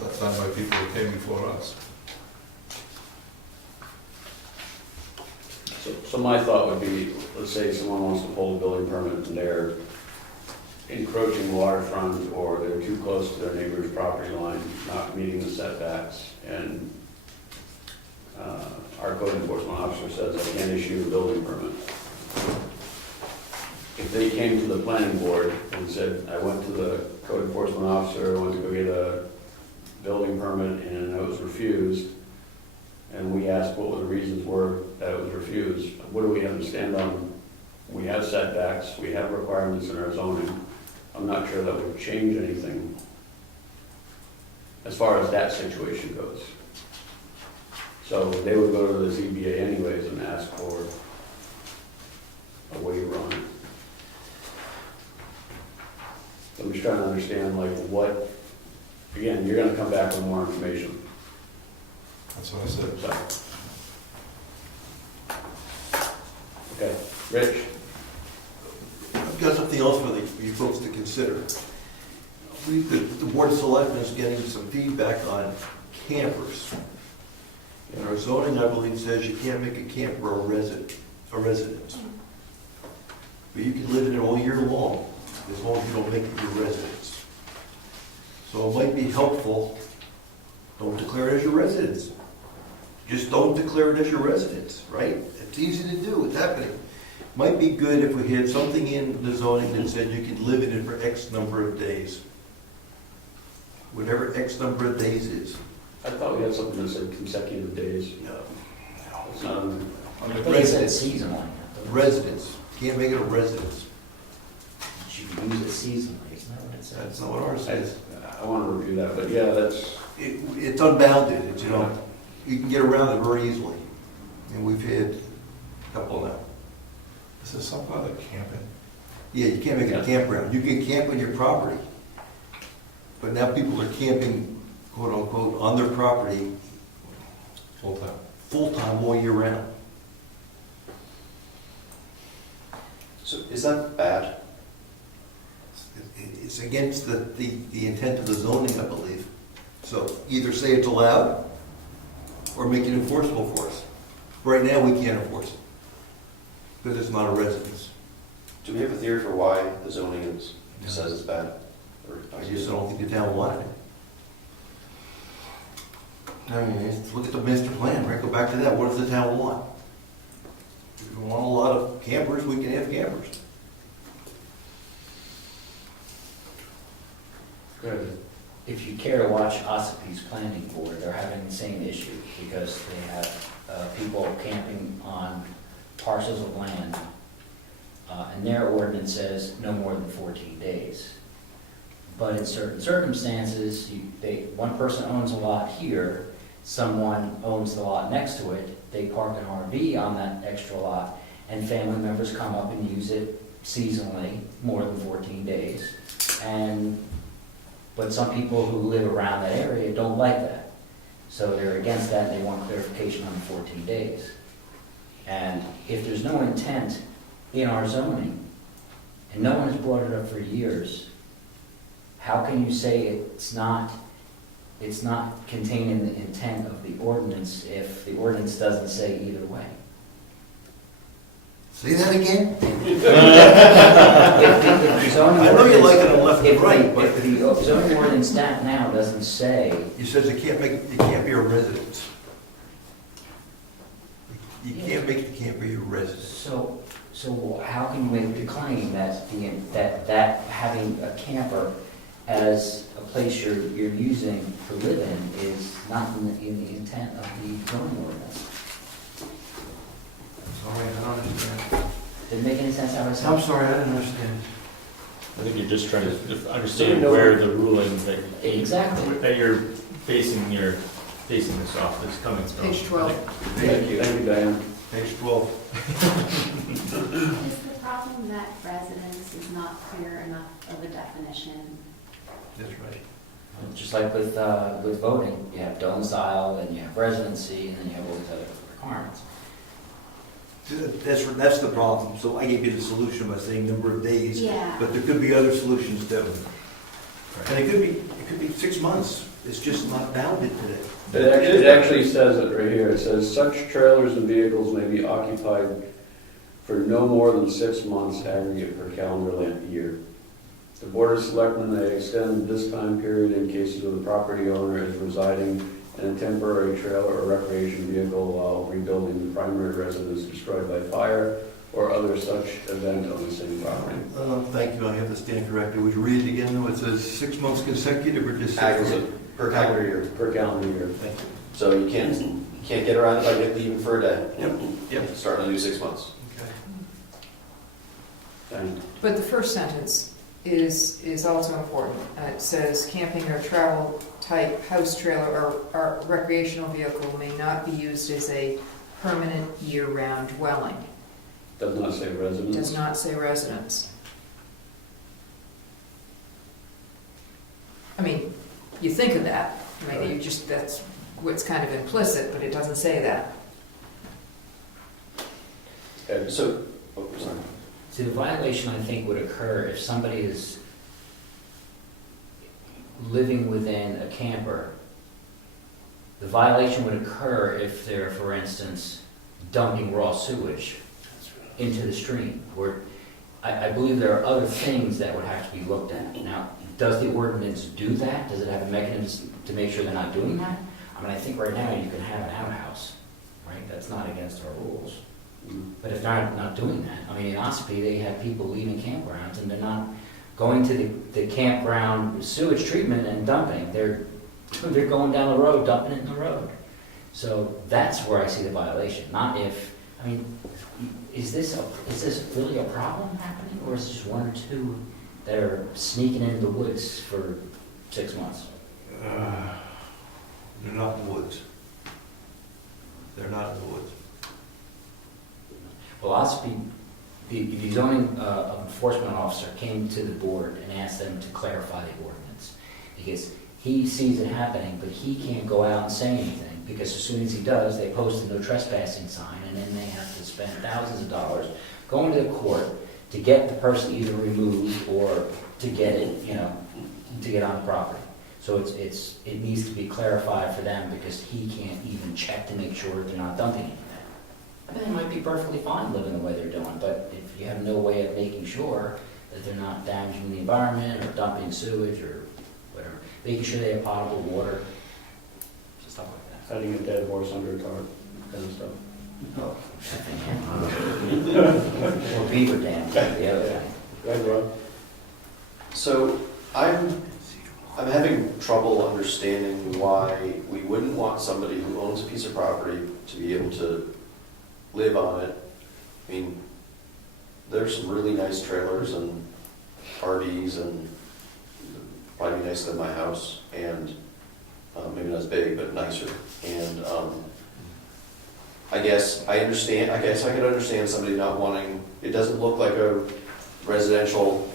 That's done by people who came before us. So my thought would be, let's say someone wants to pull a building permit and they're encroaching waterfront, or they're too close to their neighbor's property line, not meeting the setbacks, and our code enforcement officer says I can't issue a building permit. If they came to the planning board and said, I went to the code enforcement officer, I went to go get a building permit and I was refused, and we asked what the reasons were that it was refused, what do we have to stand on? We have setbacks, we have requirements in our zoning. I'm not sure that would change anything as far as that situation goes. So they would go to the ZBA anyways and ask for a waiver on it. I'm just trying to understand what, again, you're gonna come back with more information. That's what I said. So. Okay, Rich? I've got something else for you folks to consider. The Board of Selectmen is getting some feedback on campers. And our zoning, I believe, says you can't make a camper a residence. But you can live in it all year long, as long as you don't make it your residence. So it might be helpful, don't declare it as your residence. Just don't declare it as your residence, right? It's easy to do, it's happening. Might be good if we had something in the zoning that said you could live in it for X number of days. Whatever X number of days is. I thought we had something that said consecutive days. No. It's not on I think it said seasonal. Residence, can't make it a residence. You should use it seasonally, isn't that what it says? That's not what ours says. I want to review that, but yeah, that's, It's unbounded, it's, you can get around it very easily. And we've had a couple now. Is there something about camping? Yeah, you can't make it a campground. You can camp on your property. But now people are camping, quote unquote, on their property Full-time. full-time all year round. So is that bad? It's against the intent of the zoning, I believe. So either say it's allowed or make it enforceable for us. Right now, we can't enforce it because it's not a residence. Do we have a theory for why the zoning says it's bad? Or- I just don't think the town wanted it. I mean, look at the master plan, right? Go back to that. What does the town want? If we want a lot of campers, we can have campers. Good. If you care to watch Ossipi's planning board, they're having the same issue because they have people camping on parcels of land. And their ordinance says no more than 14 days. But in certain circumstances, one person owns a lot here, someone owns the lot next to it, they park an RV on that extra lot, and family members come up and use it seasonally, more than 14 days. But some people who live around that area don't like that. So they're against that, and they want clarification on the 14 days. And if there's no intent in our zoning, and no one has brought it up for years, how can you say it's not contained in the intent of the ordinance if the ordinance doesn't say either way? Say that again? If the zoning I know you ordinance- like it on left and right, but If the zoning ordinance now doesn't say, it says it can't be a residence. You can't make the camp be a residence. so how can you make the claim that having a camper as a place you're using to live in is not in the intent of the zoning ordinance? Sorry, I don't understand. Did it make any sense how I said? I'm sorry, I didn't understand. I think you're just trying to understand where the ruling that. Exactly. That you're basing this off is coming from. Page 12. Thank you, Diane. Page 12. Is the problem that residence is not clear enough of a definition? That's right. Just like with voting, you have domicile, and you have residency, and then you have all these other requirements. That's the problem. So I gave you the solution by saying number of days. Yeah. But there could be other solutions too. And it could be 6 months. It's just not bounded today. It actually says it right here. It says, such trailers and vehicles may be occupied for no more than 6 months aggregate per calendar year. The Board of Selectmen may extend this time period in cases where the property owner is residing in a temporary trailer or recreation vehicle while rebuilding the primary residence destroyed by fire or other such event on the same property. Thank you. I have to stand corrected. Would you read it again? It says 6 months consecutive or just 6 months? Aggregate per calendar year. Per calendar year. Thank you. So you can't get around it by leaving for a day. Yep. Starting a new 6 months. Okay. And But the first sentence is also important. It says camping or travel type house trailer or recreational vehicle may not be used as a permanent year-round dwelling. does not say It residence. does not say residence. I mean, you think of that, I mean, that's what's kind of implicit, but it doesn't say that. Okay, So, sorry. See, the violation, I think, would occur if somebody is living within a camper. The violation would occur if they're, for instance, dumping raw sewage into the stream. Where I believe there are other things that would have to be looked at. Now, does the ordinance do that? Does it have a mechanism to make sure they're not doing that? I mean, I think right now you can have an outhouse, right? That's not against our rules. But if they're not doing that, I mean, in Ossipee, they have people leaving campgrounds and they're not going to the campground sewage treatment and dumping. They're going down the road, dumping it in the road. So that's where I see the violation, not if, I mean, is this really a problem happening, or is it just one or two that are sneaking into the woods for 6 months? They're not in the woods. They're not in the woods. Well, Ossipee, the zoning enforcement officer came to the board and asked them to clarify the ordinance, because he sees it happening, but he can't go out and say anything because as soon as he does, they post a no trespassing sign, and then they have to spend thousands of dollars going to the court to get the person either removed or to get it, to get on the property. So it needs to be clarified for them, because he can't even check to make sure that they're not dumping anything. I mean, they might be perfectly fine living the way they're doing, but if you have no way of making sure that they're not damaging the environment or dumping sewage or whatever, making sure they have potable water, stuff like that. Setting a dead horse under a cart, kind of stuff. Or beaver dams, the other thing. Right, Rob? So I'm having trouble understanding why we wouldn't want somebody who owns a piece of property to be able to live on it. I mean, there's some really nice trailers and RVs, and probably be nicer than my house, and maybe not as big, but nicer. And I guess I could understand somebody not wanting, it doesn't look like a residential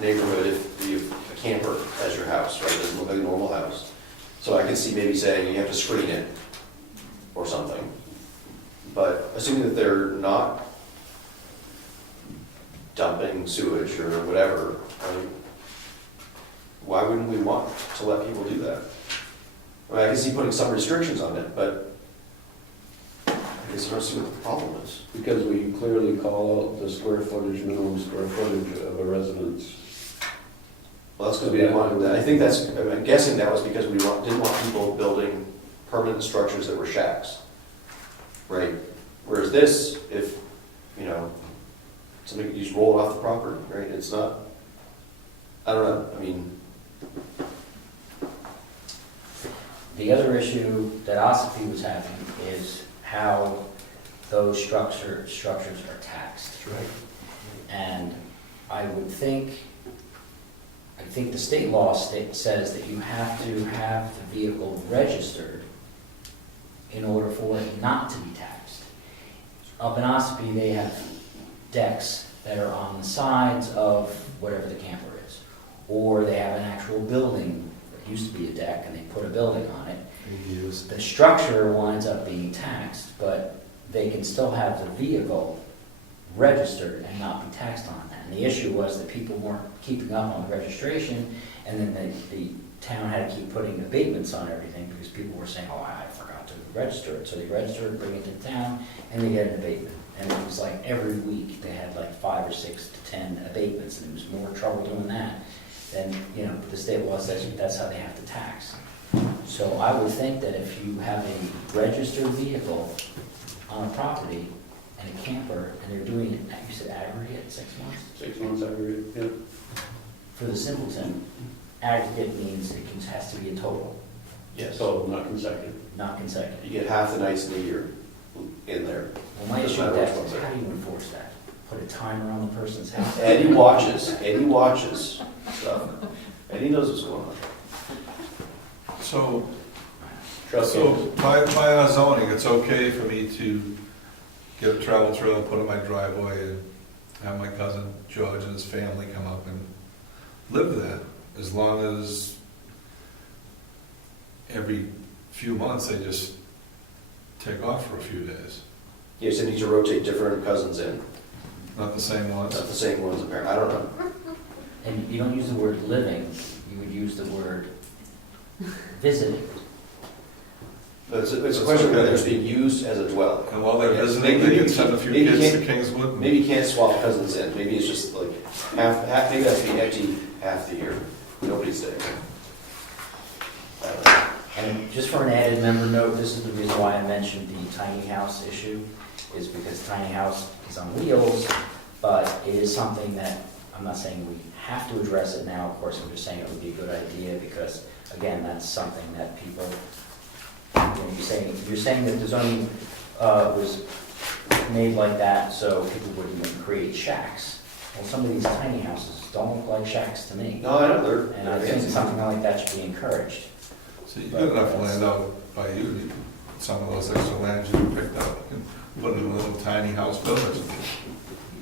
neighborhood if you have a camper as your house, right? It doesn't look like a normal house. So I could see maybe saying you have to screen it or something. But assuming that they're not dumping sewage or whatever, right, why wouldn't we want to let people do that? I mean, I can see putting some restrictions on it, but I guess I don't see what the problem is. Because we clearly call out the square footage, minimum square footage of a residence. Well, that's because we didn't want, I'm guessing that was because we didn't want people building permanent structures that were shacks, right? Whereas this, if, somebody could just roll it off the property, right? It's not, I don't know, I mean. The other issue that Ossipee was having is how those structures are taxed. Right. And I think the state law says that you have to have the vehicle registered in order for it not to be taxed. Up in Ossipee, they have decks that are on the sides of whatever the camper is. Or they have an actual building, that used to be a deck, and they put a building on it. The structure winds up being taxed, but they can still have the vehicle registered and not be taxed on that. And the issue was that people weren't keeping up on the registration, and then the town had to keep putting abatements on everything because people were saying, oh, I forgot to register it. So they register it, bring it to town, and they get an abatement. And it was like every week they had like 5 or 6 to 10 abatements, and it was more trouble doing that than, the state law says that's how they have to tax. So I would think that if you have a registered vehicle on a property and a camper, and they're doing it, you said aggregate, 6 months? 6 months aggregate, yeah. For the simpleton, aggregate means it has to be a total, Yes. So not consecutive. not consecutive. You get half the nights in a year in there. Well, my issue with that is how do you enforce that? Put a timer on the person's house? Eddie watches stuff. Eddie knows what's going on. So, Trust so me. by our zoning, it's okay for me to get a travel trailer, put in my driveway, and have my cousin George and his family come up and live there, as long as every few months they just take off for a few days. You just need to rotate different cousins in, Not the same ones. not the same ones apparently. I don't know. And you don't use the word living, you would use the word visiting. But it's a question of whether it's being used as a dwelling. And while they're Yes. visiting, they can send a few Maybe kids to can't- Kingswood. Maybe you can't swap cousins in. Maybe it's just like half maybe that's be empty half the year. Nobody's there. I don't know. And just for an added member note, this is the reason why I mentioned the tiny house issue, is because tiny house is on wheels, but it is something that, I'm not saying we have to address it now, of course, I'm just saying it would be a good idea, because, again, that's something that people, you're saying that the zoning was made like that so people wouldn't create shacks. Well, some of these tiny houses don't look like shacks to me, No, I know and I they're think fancy. something like that should be encouraged. So you got enough land out by you, some of those extra lands you picked up, and put in a little tiny house village,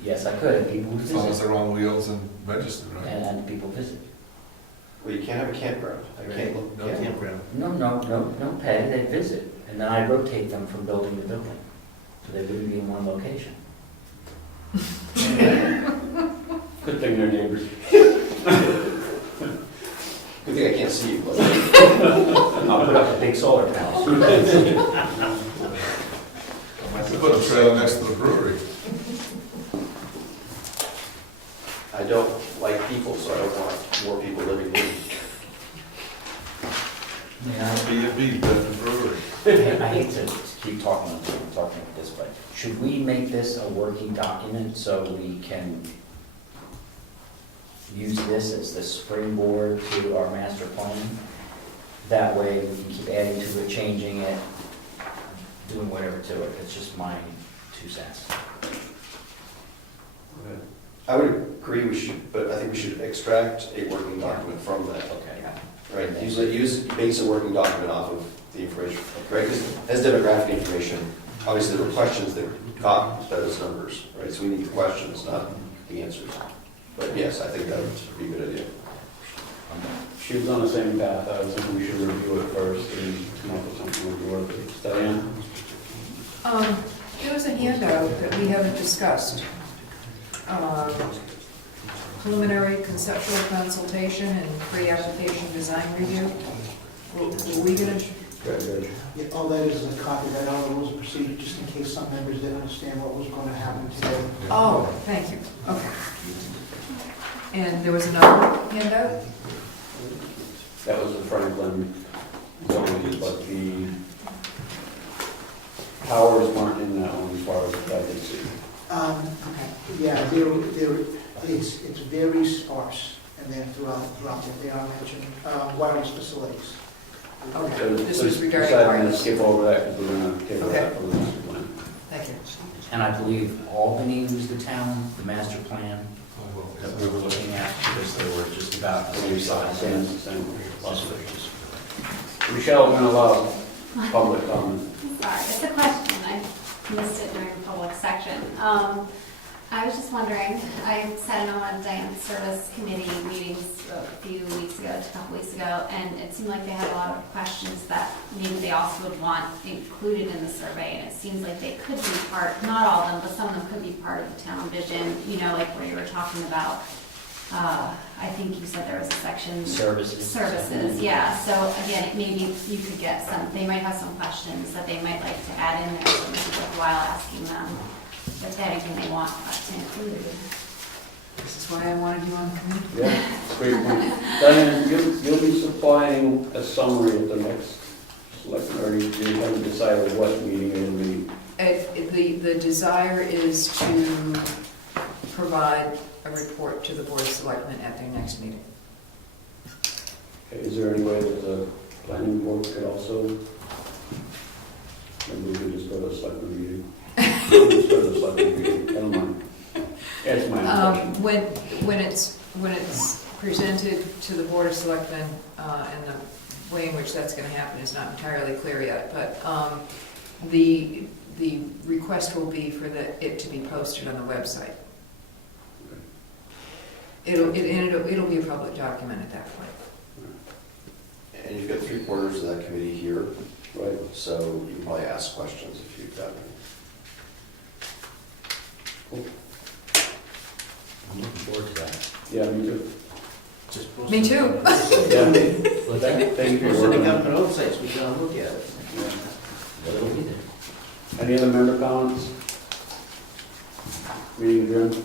Yes, I could, and people would as long as visit, they're on wheels and registered, right? and people visit. Well, you can't have a campground. I can't look. No campground. No pay, they visit. And then I rotate them from building to building, so they wouldn't be in one location. Good thing they're neighbors. Good thing I can't see you, but I'll put up the big solar panels. We put a trailer next to the brewery. I don't like people, so I don't want more people living in. Yeah. B&B, Bedford Brewery. I hate to keep talking about this, but should we make this a working document so we can use this as the springboard to our master plan? That way we can keep adding to it, changing it, doing whatever to it. It's just my 2 cents. I would agree we should, but I think we should extract a working document from that. Okay. Right, base a working document off of the information, right? Because as demographic information, obviously there were questions that got those numbers, right? So we need the questions, not the answers. But yes, I think that would be a good idea. She was on the same path. I was thinking we should review it first and come up with something we can work with. Diane? There was a handout that we haven't discussed. Preliminary conceptual consultation and pre-application design review. Were we gonna, Good. Yeah, all that is a copy right out of the rules of procedure, just in case some members didn't understand what was going to happen today. oh, thank you, okay. And there was another handout? That was the Franklin zoning, but the powers weren't in that one as far as I can see. Okay. Yeah, it's very sparse, and then throughout what they are mentioned, wireless facilities. Okay, So this was regarding decided to wireless. skip over that because we're going to table Okay. that from the master plan. Thank you. And I believe Albany was the town, the master plan that we were looking at, because they were just about the same size. Same. Michelle, I'm going to allow public comment. Sorry, it's a question. I missed it during the public section. I was just wondering, I sat in on Dianne's service committee meetings a few weeks ago, a couple weeks ago, and it seemed like they had a lot of questions that maybe they also would want included in the survey, and it seems like they could be part, not all of them, but some of them could be part of the town vision, you know, like where you were talking about, I think you said there was a section. Services, yeah. So again, maybe you could get some, they might have some questions that they might like to add in there, so it's worthwhile asking them if they have anything they want us to include. This is why I wanted you on the committee. Yeah, great point. Diane, you'll be supplying a summary at the next selection, or you haven't decided what meeting it'll be? The desire is to provide a report to the Board of Selectmen at their next meeting. Okay, is there any way that the planning board could also, maybe we could just go to a selectmen meeting? Just go to a selectmen meeting, I don't mind. That's my impression. When it's presented to the Board of Selectmen, and the way in which that's gonna happen is not entirely clear yet, but the request will be for it to be posted on the website. It'll be a public document at that point. And you've got 3/4 of that committee here, Right. so you can probably ask questions if you've got any. I'm looking forward to that. Yeah, me too. Me too. Yeah. Well, thank Thank you for you. working on it. Government Oversite, we can all look at it. It'll be there. Any other member comments? Meeting adjourned.